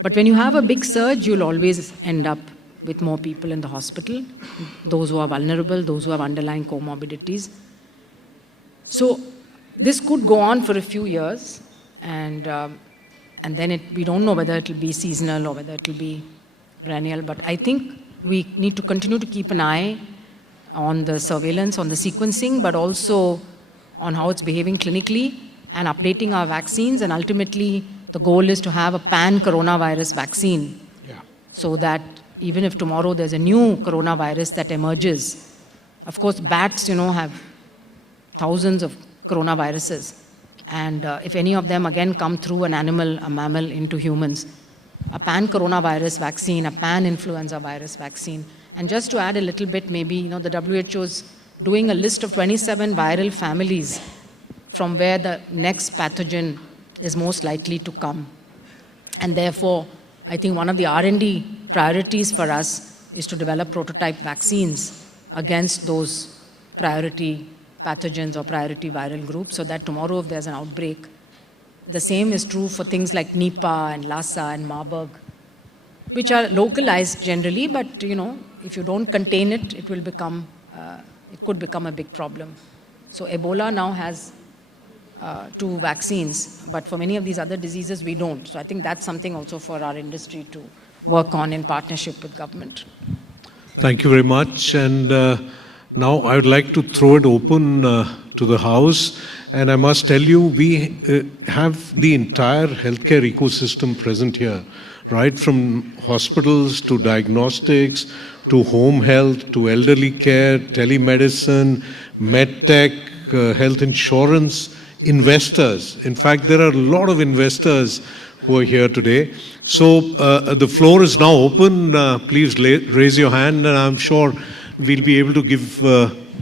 But when you have a big surge, you'll always end up with more people in the hospital, those who are vulnerable, those who have underlying comorbidities. So this could go on for a few years, and then we don't know whether it will be seasonal or whether it will be perennial. But I think we need to continue to keep an eye on the surveillance, on the sequencing, but also on how it's behaving clinically and updating our vaccines. And ultimately, the goal is to have a pan-coronavirus vaccine so that even if tomorrow there's a new coronavirus that emerges, of course, bats, have thousands of coronaviruses. And if any of them again come through a mammal into humans, a pan-coronavirus vaccine, a pan-influenza virus vaccine. And just to add a little bit, maybe, the WHO is doing a list of 27 viral families from where the next pathogen is most likely to come. And therefore, I think one of the R&D priorities for us is to develop prototype vaccines against those priority pathogens or priority viral groups, so that tomorrow if there's an outbreak, the same is true for things like Nipah and Lassa and Marburg, which are localized generally, but if you don't contain it, it could become a big problem. So Ebola now has 2 vaccines, but for many of these other diseases, we don't. So I think that's something also for our industry to work on in partnership with government. Thank you very much. And now I would like to throw it open to the House. And I must tell you, we have the entire healthcare ecosystem present here, right from hospitals to diagnostics, to home health, to elderly care, telemedicine, medtech, health insurance, investors. In fact, there are a lot of investors who are here today. So the floor is now open. Please raise your hand, and I'm sure we'll be able to give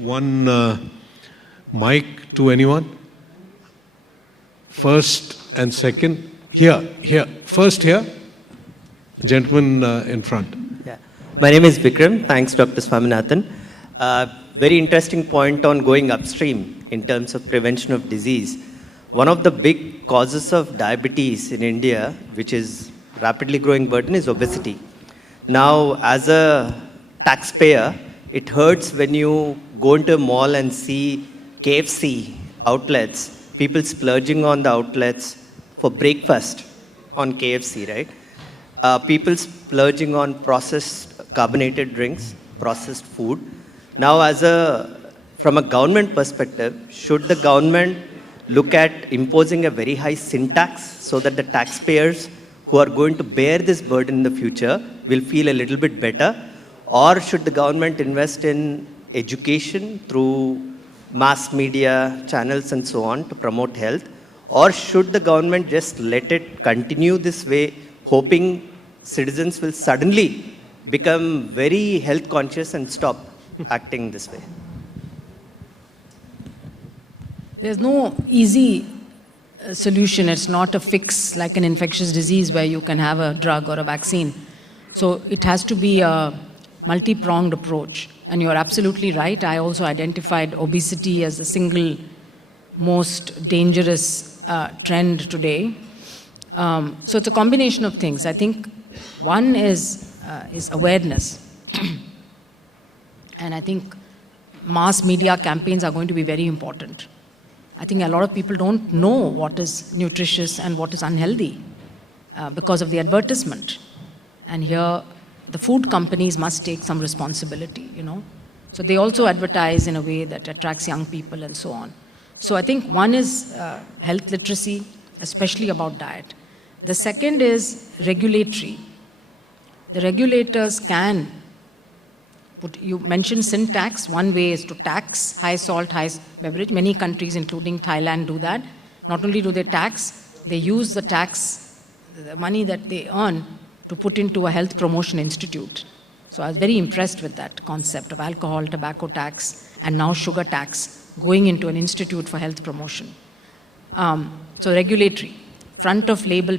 one mic to anyone. First and second. Here. First here. Gentleman in front. Yeah. My name is Vikram. Thanks, Dr. Swaminathan. Very interesting point on going upstream in terms of prevention of disease. One of the big causes of diabetes in India, which is rapidly growing burden, is obesity. Now, as a taxpayer, it hurts when you go into a mall and see KFC outlets, people splurging on the outlets for breakfast on KFC, right? People splurging on processed carbonated drinks, processed food. Now, from a government perspective, should the government look at imposing a very high sin tax so that the taxpayers who are going to bear this burden in the future will feel a little bit better? Or should the government invest in education through mass media channels and so on to promote health? Or should the government just let it continue this way, hoping citizens will suddenly become very health conscious and stop acting this way? There's no easy solution. It's not a fix like an infectious disease where you can have a drug or a vaccine. So it has to be a multi-pronged approach. And you're absolutely right. I also identified obesity as the single most dangerous trend today. So it's a combination of things. I think one is awareness. And I think mass media campaigns are going to be very important. I think a lot of people don't know what is nutritious and what is unhealthy because of the advertisement. And here, the food companies must take some responsibility, you know. So they also advertise in a way that attracts young people and so on. So I think one is health literacy, especially about diet. The second is regulatory. The regulators can you mentioned sin tax. One way is to tax high salt, high beverage. Many countries, including Thailand, do that. Not only do they tax, they use the tax, the money that they earn, to put into a health promotion institute. So I was very impressed with that concept of alcohol, tobacco tax, and now sugar tax going into an institute for health promotion. So regulatory, front of label,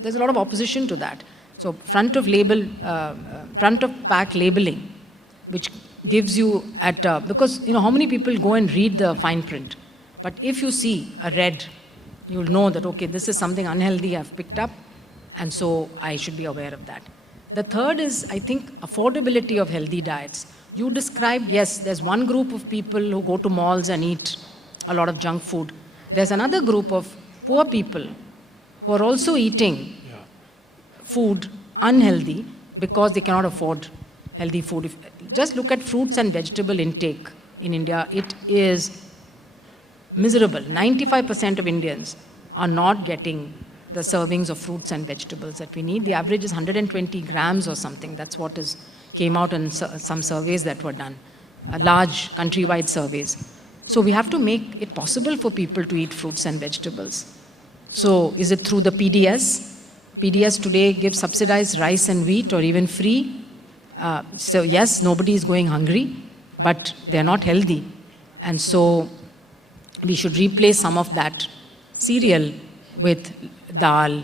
there's a lot of opposition to that. So front of pack labeling, which gives you because you know how many people go and read the fine print, but if you see a red, you'll know that okay, this is something unhealthy I've picked up, and so I should be aware of that. The third is, I think, affordability of healthy diets. You described, yes, there's one group of people who go to malls and eat a lot of junk food. There's another group of poor people who are also eating food unhealthy because they cannot afford healthy food. Just look at fruits and vegetable intake in India. It is miserable. 95% of Indians are not getting the servings of fruits and vegetables that we need. The average is 120 grams or something. That's what came out in some surveys that were done, large countrywide surveys. So we have to make it possible for people to eat fruits and vegetables. So is it through the PDS? PDS today gives subsidized rice and wheat or even free. So yes, nobody is going hungry, but they're not healthy. And so we should replace some of that cereal with dal,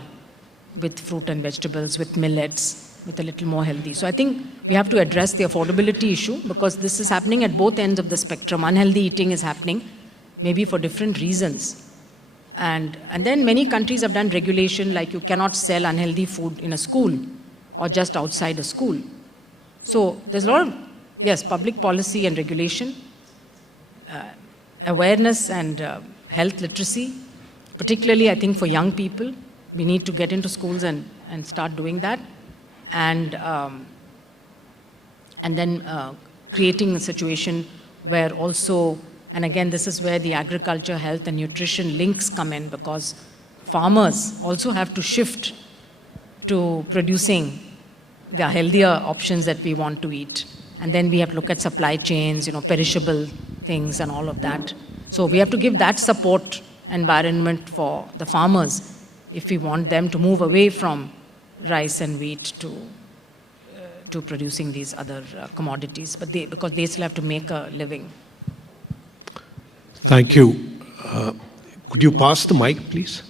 with fruit and vegetables, with millets, with a little more healthy. So I think we have to address the affordability issue because this is happening at both ends of the spectrum. Unhealthy eating is happening, maybe for different reasons. And then many countries have done regulation like you cannot sell unhealthy food in a school or just outside a school. So there's a lot of, yes, public policy and regulation, awareness and health literacy, particularly I think for young people. We need to get into schools and start doing that. And then creating a situation where also, and again, this is where the agriculture, health and nutrition links come in because farmers also have to shift to producing the healthier options that we want to eat. And then we have to look at supply chains, you know, perishable things and all of that. So we have to give that support environment for the farmers if we want them to move away from rice and wheat to producing these other commodities, but because they still have to make a living. Thank you. Could you pass the mic, please?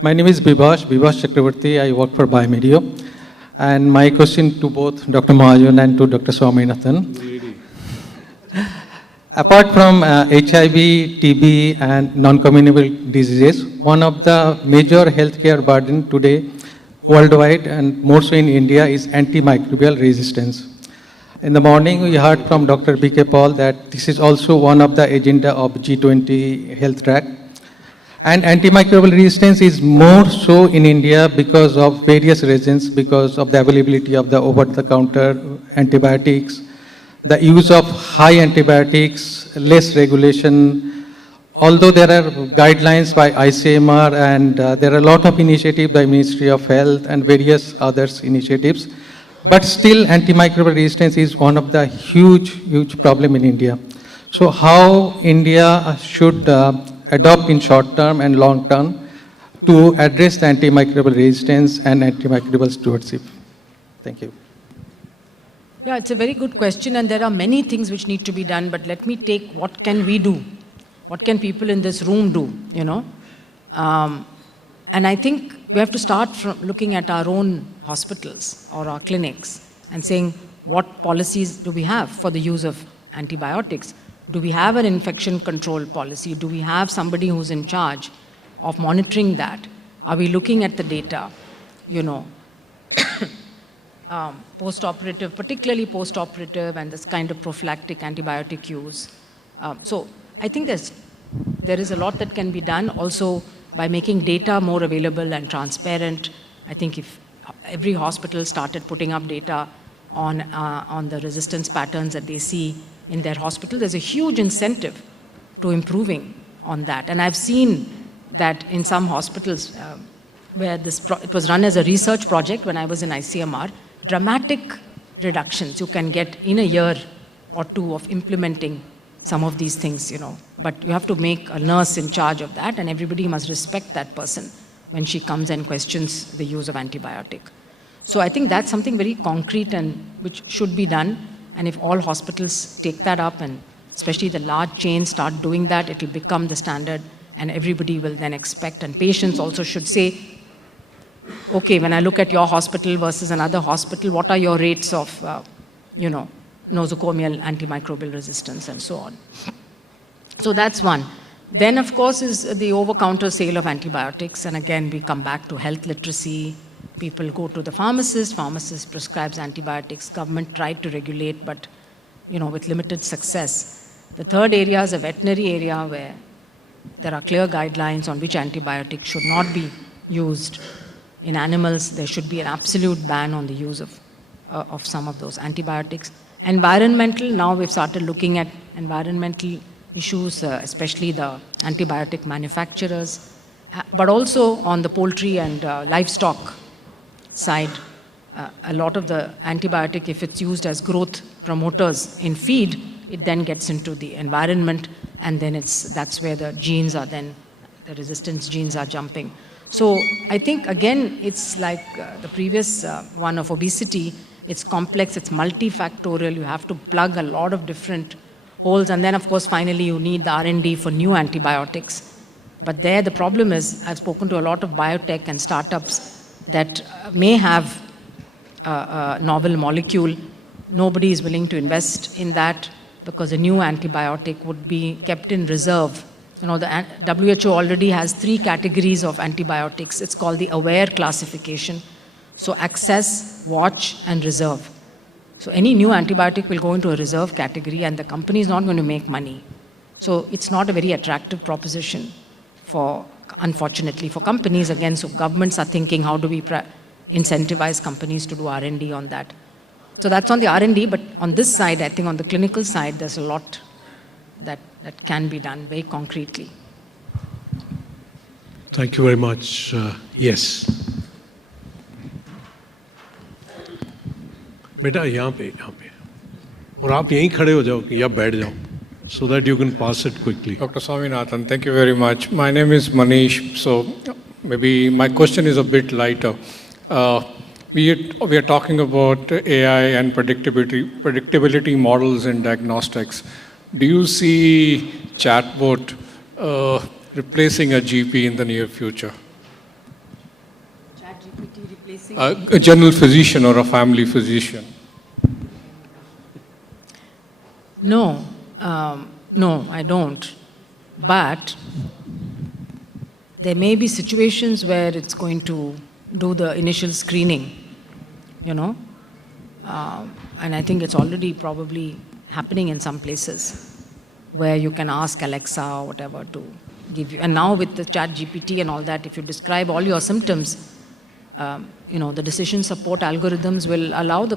My name is Bibhash Chakravarti. I work for Biomedio. And my question to both Dr. Mahajan and to Dr. Swaminathan. Apart from HIV, TB, and non-communicable diseases, one of the major healthcare burden today worldwide and more so in India is antimicrobial resistance. In the morning, we heard from Dr. B.K. Paul that this is also one of the agenda of G20 health track. And antimicrobial resistance is more so in India because of various reasons, because of the availability of the over-the-counter antibiotics, the use of high antibiotics, less regulation. Although there are guidelines by ICMR and there are a lot of initiatives by Ministry of Health and various others initiatives, but still antimicrobial resistance is one of the huge problem in India. So how India should adopt in short term and long term to address the antimicrobial resistance and antimicrobial stewardship? Thank you. Yeah, it's a very good question, and there are many things which need to be done, but let me take what can we do? What can people in this room do, you know? And I think we have to start from looking at our own hospitals or our clinics and saying, what policies do we have for the use of antibiotics? Do we have an infection control policy? Do we have somebody who's in charge of monitoring that? Are we looking at the data? You know, post-operative, particularly post-operative, and this kind of prophylactic antibiotic use. So I think there is a lot that can be done also by making data more available and transparent. I think if every hospital started putting up data on the resistance patterns that they see in their hospital, there's a huge incentive to improving on that. And I've seen that in some hospitals where it was run as a research project when I was in ICMR, dramatic reductions you can get in a year or two of implementing some of these things, you know. But you have to make a nurse in charge of that, and everybody must respect that person when she comes and questions the use of antibiotic. So I think that's something very concrete and which should be done. And if all hospitals take that up, and especially the large chains start doing that, it will become the standard, and everybody will then expect. And patients also should say, okay, when I look at your hospital versus another hospital, what are your rates of, nosocomial antimicrobial resistance and so on. So that's one. Then, of course, is the over-counter sale of antibiotics. And again, we come back to health literacy. People go to the pharmacist prescribes antibiotics. Government tried to regulate, but, with limited success. The third area is a veterinary area where there are clear guidelines on which antibiotics should not be used. In animals, there should be an absolute ban on the use of some of those antibiotics. Environmental, now we've started looking at environmental issues, especially the antibiotic manufacturers, but also on the poultry and livestock side. A lot of the antibiotic, if it's used as growth promoters in feed, it then gets into the environment, and then that's where the genes are then, the resistance genes are jumping. So I think, again, it's like the previous one of obesity. It's complex, it's multifactorial. You have to plug a lot of different holes. And then, of course, finally, you need the R&D for new antibiotics. But there, the problem is, I've spoken to a lot of biotech and startups that may have a novel molecule. Nobody is willing to invest in that because a new antibiotic would be kept in reserve. The WHO already has 3 categories of antibiotics. It's called the AWARE classification. So access, watch, and reserve. So any new antibiotic will go into a reserve category, and the company is not going to make money. So it's not a very attractive proposition unfortunately, for companies. Again, so governments are thinking, how do we incentivize companies to do R&D on that? So that's on the R&D, but on this side, I think on the clinical side, there's a lot that can be done very concretely. Thank you very much. Yes. बेटा यहाँ पे और आप यहीं खड़े हो जाओ या बैठ जाओ so that you can pass it quickly. Dr. Swaminathan, thank you very much. My name is Manish, so maybe my question is a bit lighter. We are talking about AI and predictability models in diagnostics. Do you see chatbot replacing a GP in the near future? ChatGPT replacing? A general physician or a family physician? No, I don't. But there may be situations where it's going to do the initial screening, and I think it's already probably happening in some places where you can ask Alexa or whatever to give you. And now with the ChatGPT and all that, if you describe all your symptoms, the decision support algorithms will allow the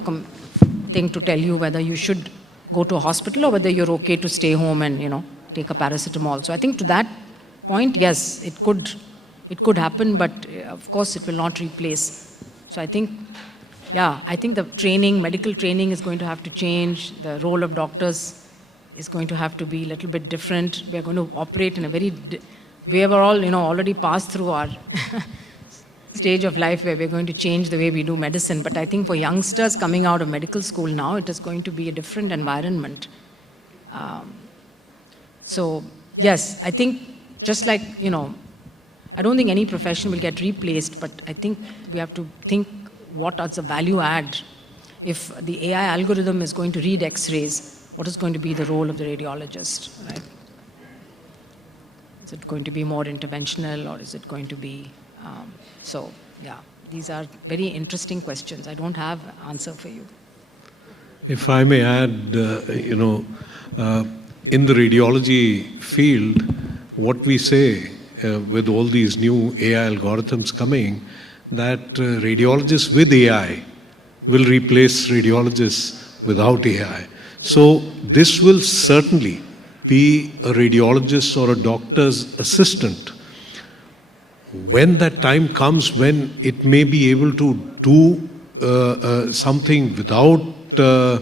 thing to tell you whether you should go to a hospital or whether you're okay to stay home and, take a paracetamol. So I think to that point, yes, it could happen, but of course it will not replace. So I think, I think the medical training is going to have to change. The role of doctors is going to have to be a little bit different. We're going to operate in we have all, already passed through our stage of life where we're going to change the way we do medicine. But I think for youngsters coming out of medical school now, it is going to be a different environment. So, yes, I think just like, I don't think any profession will get replaced, but I think we have to think what is the value add. If the AI algorithm is going to read X-rays, what is going to be the role of the radiologist, right? Is it going to be more interventional, or is it going to be, so yeah, these are very interesting questions. I don't have an answer for you. If I may add, in the radiology field, what we say with all these new AI algorithms coming, that radiologists with AI will replace radiologists without AI. So this will certainly be a radiologist or a doctor's assistant. When that time comes when it may be able to do something without, a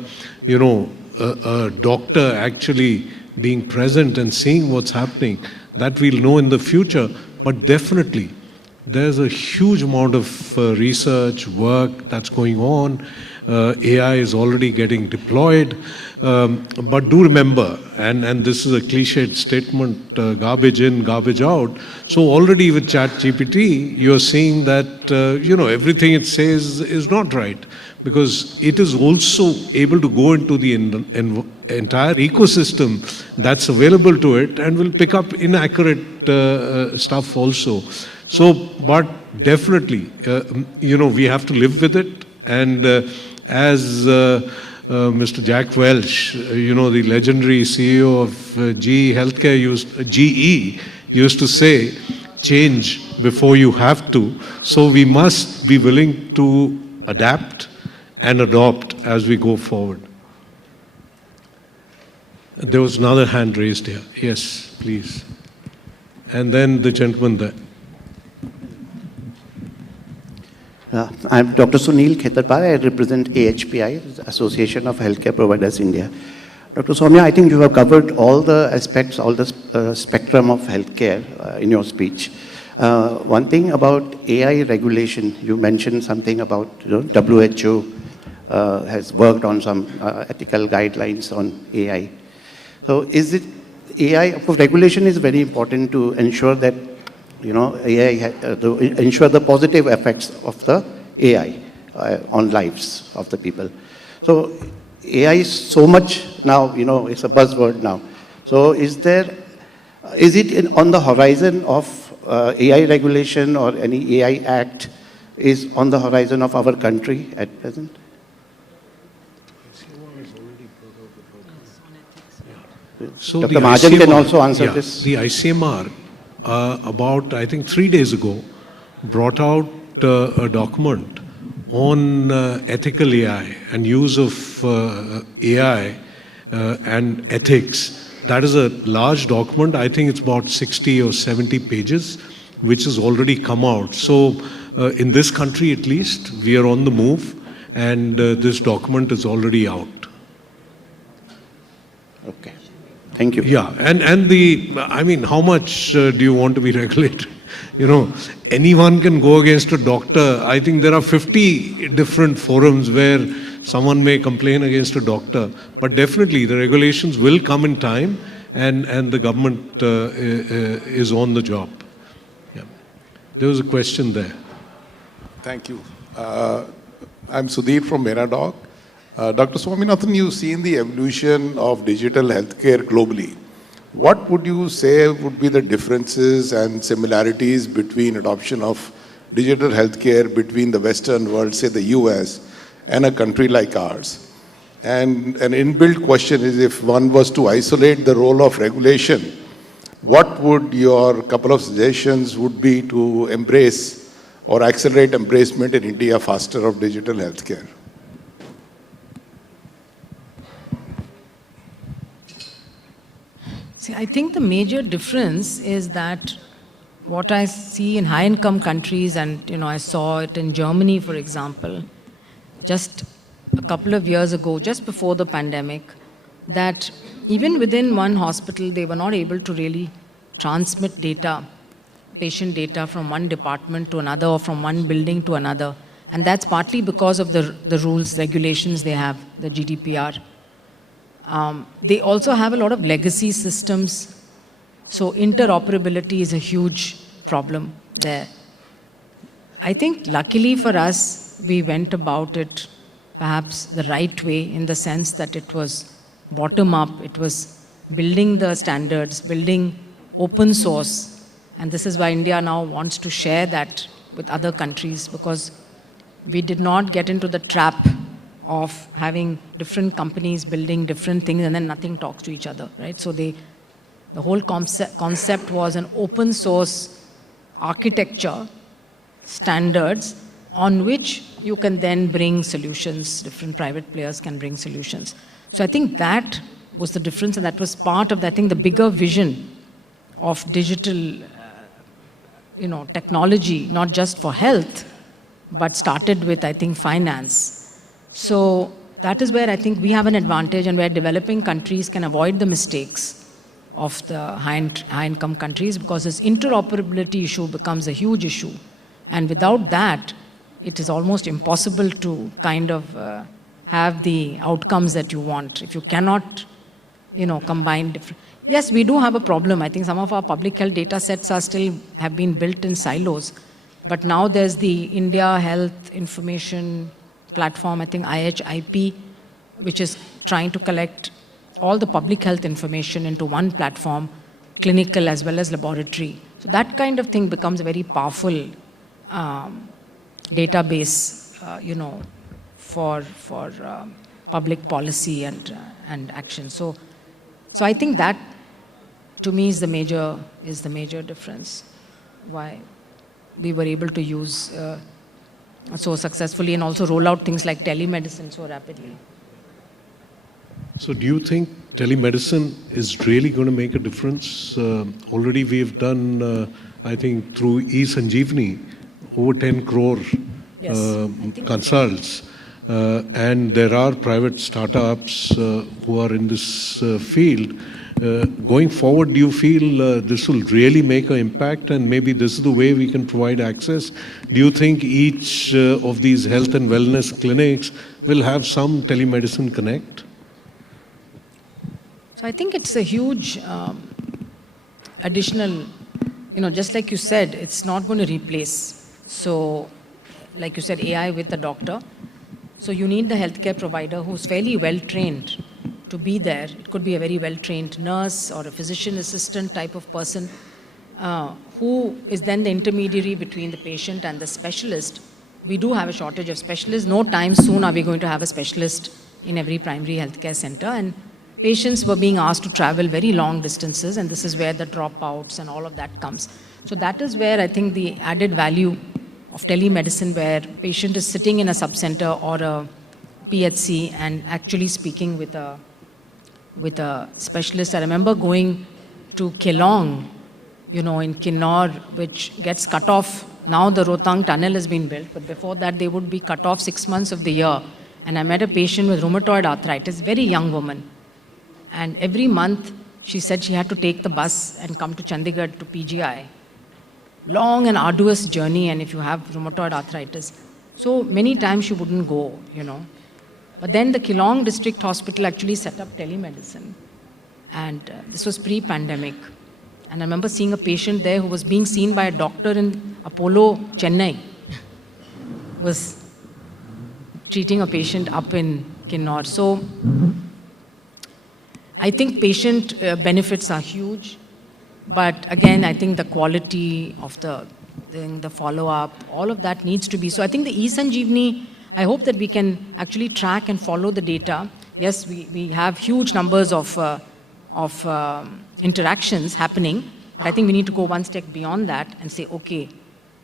doctor actually being present and seeing what's happening, that we'll know in the future. But definitely, there's a huge amount of research, work that's going on. AI is already getting deployed. But do remember, and this is a cliched statement, garbage in, garbage out. So already with ChatGPT, you're seeing that, everything it says is not right, because it is also able to go into the entire ecosystem that's available to it and will pick up inaccurate stuff also. So, but definitely, we have to live with it. And as Mr. Jack Welch, the legendary CEO of GE used to say, change before you have to. So we must be willing to adapt and adopt as we go forward. There was another hand raised here. Yes, please. And then the gentleman there. I'm Dr. Sunil Khetarpal. I represent AHPI, Association of Healthcare Providers India. Dr. Soumya, I think you have covered all the aspects, all the spectrum of healthcare in your speech. One thing about AI regulation, you mentioned something about WHO has worked on some ethical guidelines on AI. So is it AI, of course, regulation is very important to ensure that AI, to ensure the positive effects of the AI on lives of the people. So AI is so much now, it's a buzzword now. So is it on the horizon of AI regulation, or any AI act is on the horizon of our country at present? So Dr. Mahajan can also answer this. The ICMR, about, I think, 3 days ago, brought out a document on ethical AI and use of AI and ethics. That is a large document. I think it's about 60 or 70 pages, which has already come out. So in this country, at least, we are on the move, and this document is already out. Okay. Thank you. Yeah, and how much do you want to be regulated? Anyone can go against a doctor. I think there are 50 different forums where someone may complain against a doctor. But definitely the regulations will come in time, and the government is on the job. Yeah. There was a question there. Thank you. I'm Sudhir from Myriad. Dr. Swaminathan, you've seen the evolution of digital healthcare globally. What would you say would be the differences and similarities between adoption of digital healthcare between the Western world, say the US, and a country like ours? And an inbuilt question is, if one was to isolate the role of regulation, what would your couple of suggestions would be to embrace or accelerate embracement in India faster of digital healthcare? See, I think the major difference is that what I see in high-income countries, and I saw it in Germany, for example, just a couple of years ago, just before the pandemic, that even within one hospital, they were not able to really transmit data, patient data, from one department to another or from one building to another. And that's partly because of the rules, regulations they have, the GDPR. They also have a lot of legacy systems, so interoperability is a huge problem there. I think luckily for us, we went about it perhaps the right way, in the sense that it was bottom up. It was building the standards, building open source. And this is why India now wants to share that with other countries, because we did not get into the trap of having different companies building different things and then nothing talks to each other, right? So the whole concept was an open source architecture, standards, on which you can then bring solutions. Different private players can bring solutions. So I think that was the difference, and that was part of, I think, the bigger vision of digital technology, not just for health, but started with, I think, finance. So that is where I think we have an advantage, and where developing countries can avoid the mistakes of the high-income countries, because this interoperability issue becomes a huge issue. And without that, it is almost impossible to kind of have the outcomes that you want. If you cannot, combine different... Yes, we do have a problem. I think some of our public health data sets have been built in silos. But now there's the India Health Information Platform, I think IHIP, which is trying to collect all the public health information into one platform, clinical as well as laboratory. So that kind of thing becomes a very powerful database, for public policy and action. So I think that, to me, is the major difference. Why we were able to use so successfully and also roll out things like telemedicine so rapidly. So do you think telemedicine is really going to make a difference? Already we have done, I think, through eSanjeevani, over 10 crore consults. And there are private startups who are in this field. Going forward, do you feel this will really make an impact, and maybe this is the way we can provide access? Do you think each of these health and wellness clinics will have some telemedicine connect? So I think it's a huge additional, just like you said, it's not going to replace. So like you said, AI with the doctor. So you need the healthcare provider who's fairly well-trained to be there. It could be a very well-trained nurse or a physician assistant type of person who is then the intermediary between the patient and the specialist. We do have a shortage of specialists. No time soon are we going to have a specialist in every primary healthcare center. And patients were being asked to travel very long distances, and this is where the dropouts and all of that comes. So that is where I think the added value of telemedicine, where patient is sitting in a subcenter or a PHC and actually speaking with a specialist. I remember going to Kelong, in Kinnaur, which gets cut off. Now the Rohtang tunnel has been built, but before that they would be cut off 6 months of the year. And I met a patient with rheumatoid arthritis, very young woman. And every month she said she had to take the bus and come to Chandigarh to PGI. Long and arduous journey, and if you have rheumatoid arthritis. So many times she wouldn't go, But then the Kelong District Hospital actually set up telemedicine. And this was pre-pandemic. And I remember seeing a patient there who was being seen by a doctor in Apollo, Chennai. Was treating a patient up in Kinnaur. So I think patient benefits are huge. But again, I think the quality of the follow-up, all of that needs to be. So I think the eSanjeevani, I hope that we can actually track and follow the data. Yes, we have huge numbers of interactions happening, but I think we need to go one step beyond that and say, okay,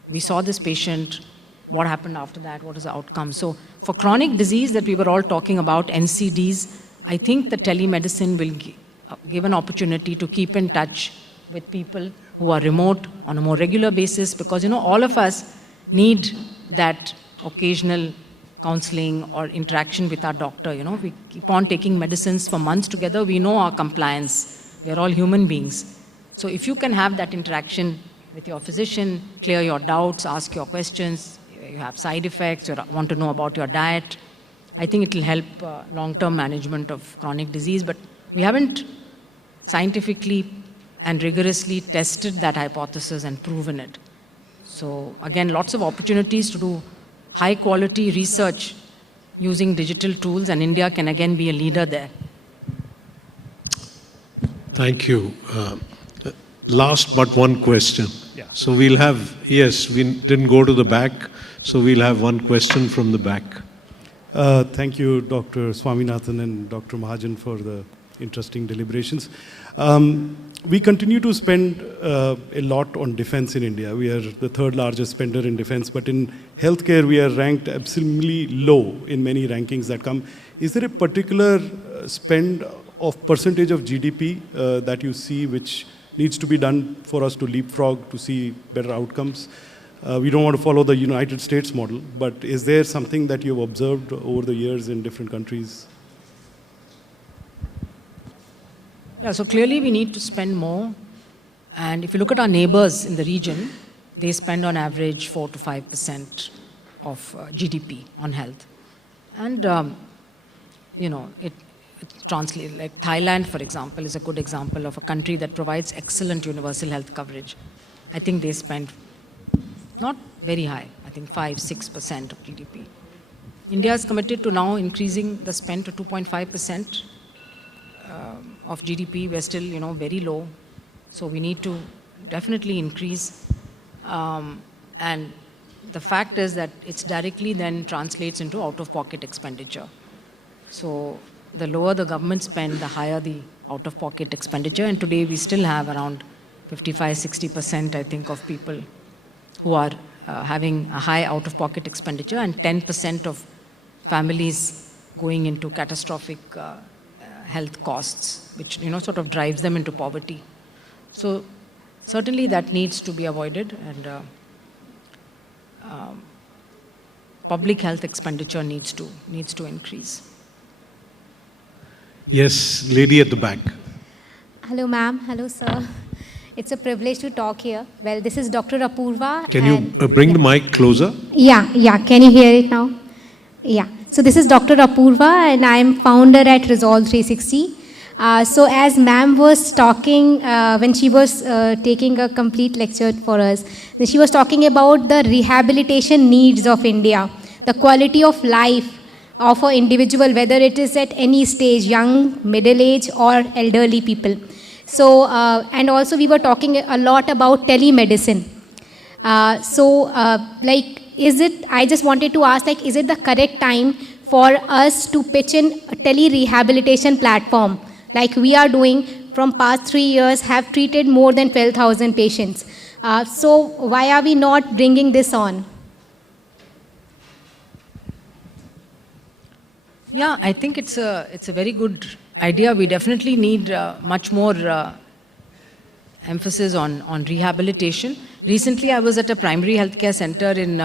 we saw this patient, what happened after that, what is the outcome? So for chronic disease that we were all talking about, NCDs, I think the telemedicine will give an opportunity to keep in touch with people who are remote on a more regular basis, because all of us need that occasional counseling or interaction with our doctor. We keep on taking medicines for months together. We know our compliance. We are all human beings. So if you can have that interaction with your physician, clear your doubts, ask your questions, you have side effects, you want to know about your diet, I think it will help long-term management of chronic disease. But we haven't scientifically and rigorously tested that hypothesis and proven it. So again, lots of opportunities to do high quality research using digital tools, and India can again be a leader there. Thank you. Last but one question. Yeah. So we'll have, yes, we didn't go to the back, so we'll have one question from the back. Thank you, Dr. Swaminathan and Dr. Mahajan, for the interesting deliberations. We continue to spend a lot on defense in India. We are the third largest spender in defense, but in healthcare, we are ranked absolutely low in many rankings that come. Is there a particular spend of percentage of GDP that you see which needs to be done for us to leapfrog to see better outcomes? We don't want to follow the United States model, but is there something that you've observed over the years in different countries? Yeah, so clearly we need to spend more. And if you look at our neighbors in the region, they spend on average 4 to 5% of GDP on health. And, it translates, like Thailand, for example, is a good example of a country that provides excellent universal health coverage. I think they spend not very high, I think 5-6% of GDP. India is committed to now increasing the spend to 2.5% of GDP. We're still, very low. So we need to definitely increase. And the fact is that it's directly then translates into out-of-pocket expenditure. So the lower the government spend, the higher the out-of-pocket expenditure. And today we still have around 55-60%, I think, of people who are having a high out-of-pocket expenditure, and 10% of families going into catastrophic health costs, which sort of drives them into poverty. So certainly that needs to be avoided, and public health expenditure needs to increase. Yes, lady at the back. Hello, ma'am. Hello, sir. It's a privilege to talk here. Well, this is Dr. Apurva. Can you bring the mic closer? Yeah. Can you hear it now? Yeah. So this is Dr. Apurva, and I am founder at Resolve 360. So as ma'am was talking, when she was taking a complete lecture for us, she was talking about the rehabilitation needs of India, the quality of life of an individual, whether it is at any stage, young, middle age, or elderly people. So, and also we were talking a lot about telemedicine. I just wanted to ask, is it the correct time for us to pitch in a tele-rehabilitation platform, like we are doing from past 3 years, have treated more than 12,000 patients. So why are we not bringing this on? Yeah, I think it's a very good idea. We definitely need much more emphasis on rehabilitation. Recently, I was at a primary healthcare center in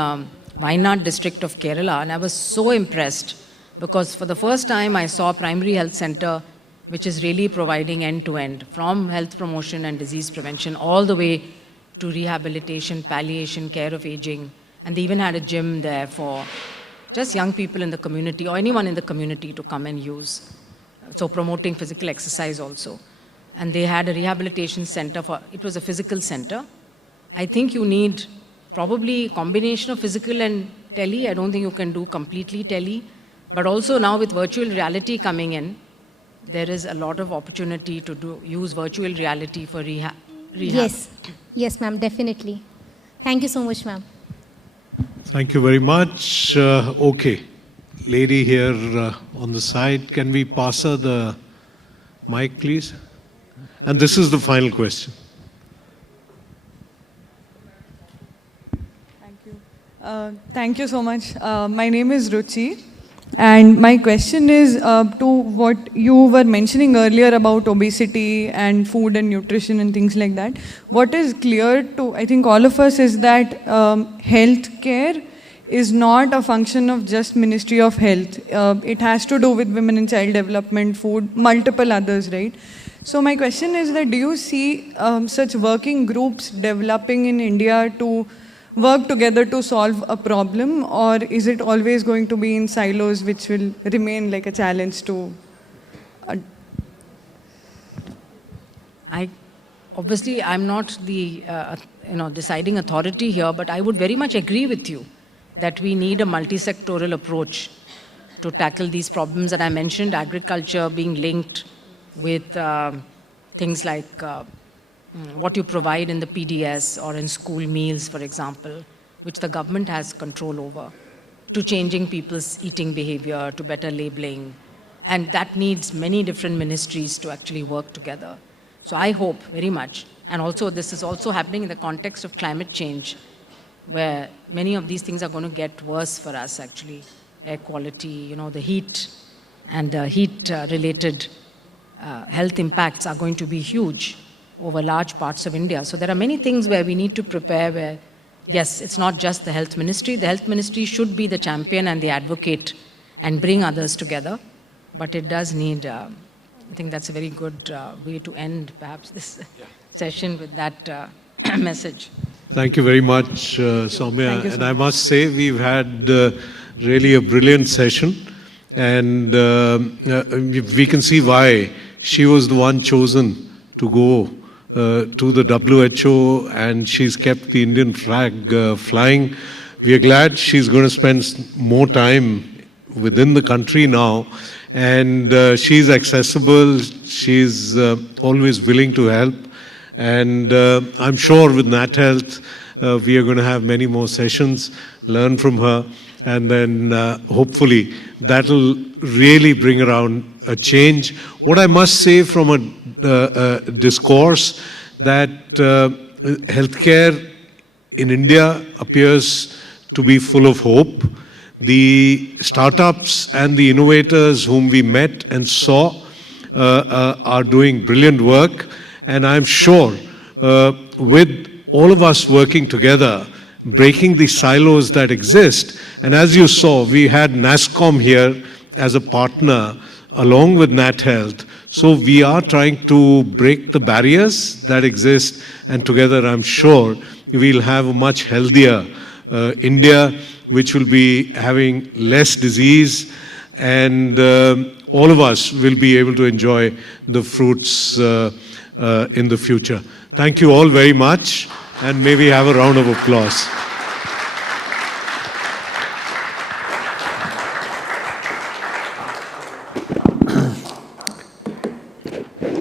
Wayanad district of Kerala, and I was so impressed because for the first time I saw a primary health center which is really providing end-to-end, from health promotion and disease prevention all the way to rehabilitation, palliation, care of aging, and they even had a gym there for just young people in the community or anyone in the community to come and use. So promoting physical exercise also. And they had a rehabilitation center it was a physical center. I think you need probably a combination of physical and tele. I don't think you can do completely tele. But also now with virtual reality coming in, there is a lot of opportunity to use virtual reality for rehab. Yes, ma'am, definitely. Thank you so much, ma'am. Thank you very much. Okay, lady here on the side, can we pass her the mic, please? And this is the final question. Thank you. Thank you so much. My name is Ruchi. And my question is to what you were mentioning earlier about obesity and food and nutrition and things like that. What is clear to, I think, all of us is that healthcare is not a function of just Ministry of Health. It has to do with women and child development, food, multiple others, right? So my question is that do you see such working groups developing in India to work together to solve a problem, or is it always going to be in silos which will remain like a challenge to... Obviously, I'm not the deciding authority here, but I would very much agree with you that we need a multi-sectoral approach to tackle these problems that I mentioned, agriculture being linked with things like what you provide in the PDS or in school meals, for example, which the government has control over, to changing people's eating behavior, to better labeling. And that needs many different ministries to actually work together. So I hope very much, and also this is also happening in the context of climate change, where many of these things are going to get worse for us actually. Air quality, the heat and heat-related health impacts are going to be huge over large parts of India. So there are many things where we need to prepare where, yes, it's not just the health ministry. The health ministry should be the champion and the advocate and bring others together. But it does need, I think that's a very good way to end perhaps this session with that message. Thank you very much, Soumya. Thank you so and I must say we've had really a brilliant session. And we can see why she was the one chosen to go to the WHO, and she's kept the Indian flag flying. We are glad she's going to spend more time within the country now, and she's accessible, she's always willing to help, and I'm sure with Nathealth we are going to have many more sessions, learn from her, and then hopefully that'll really bring around a change. What I must say from a discourse, that healthcare in India appears to be full of hope. The startups and the innovators whom we met and saw are doing brilliant work, and I'm sure with all of us working together, breaking the silos that exist. And as you saw, we had NASSCOM here as a partner along with Nathealth. So we are trying to break the barriers that exist, and together I'm sure we'll have a much healthier India, which will be having less disease, and all of us will be able to enjoy the fruits in the future. Thank you all very much, and may we have a round of applause.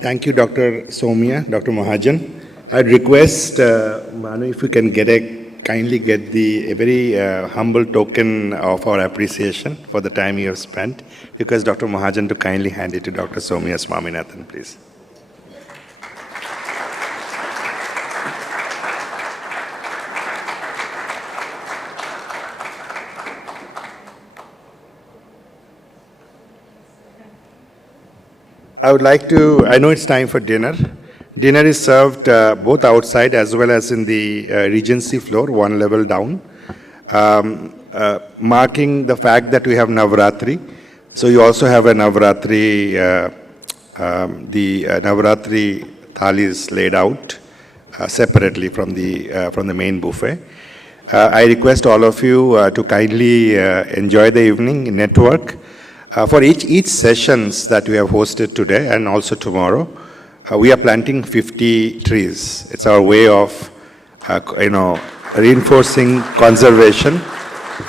Thank you, Dr. Soumya, Dr. Mahajan. I'd request, Manu, if you can kindly get a very humble token of our appreciation for the time you have spent. Request Dr. Mahajan to kindly hand it to Dr. Soumya Swaminathan, please. I would like to, I know it's time for dinner. Dinner is served both outside as well as in the Regency floor, one level down, marking the fact that we have Navratri. So you also have a Navratri, the Navratri thali is laid out separately from the main buffet. I request all of you to kindly enjoy the evening network. For each sessions that we have hosted today and also tomorrow, we are planting 50 trees. It's our way of, reinforcing conservation.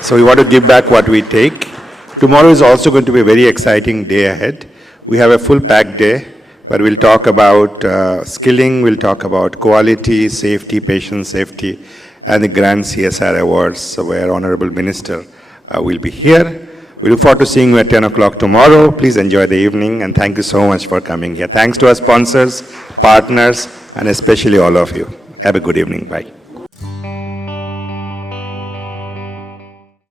So we want to give back what we take. Tomorrow is also going to be a very exciting day ahead. We have a full packed day where we'll talk about skilling, we'll talk about quality, safety, patient safety, and the Grand CSR Awards, where Honorable Minister will be here. We look forward to seeing you at 10 o'clock tomorrow. Please enjoy the evening, and thank you so much for coming here. Thanks to our sponsors, partners, and especially all of you. Have a good evening. Bye.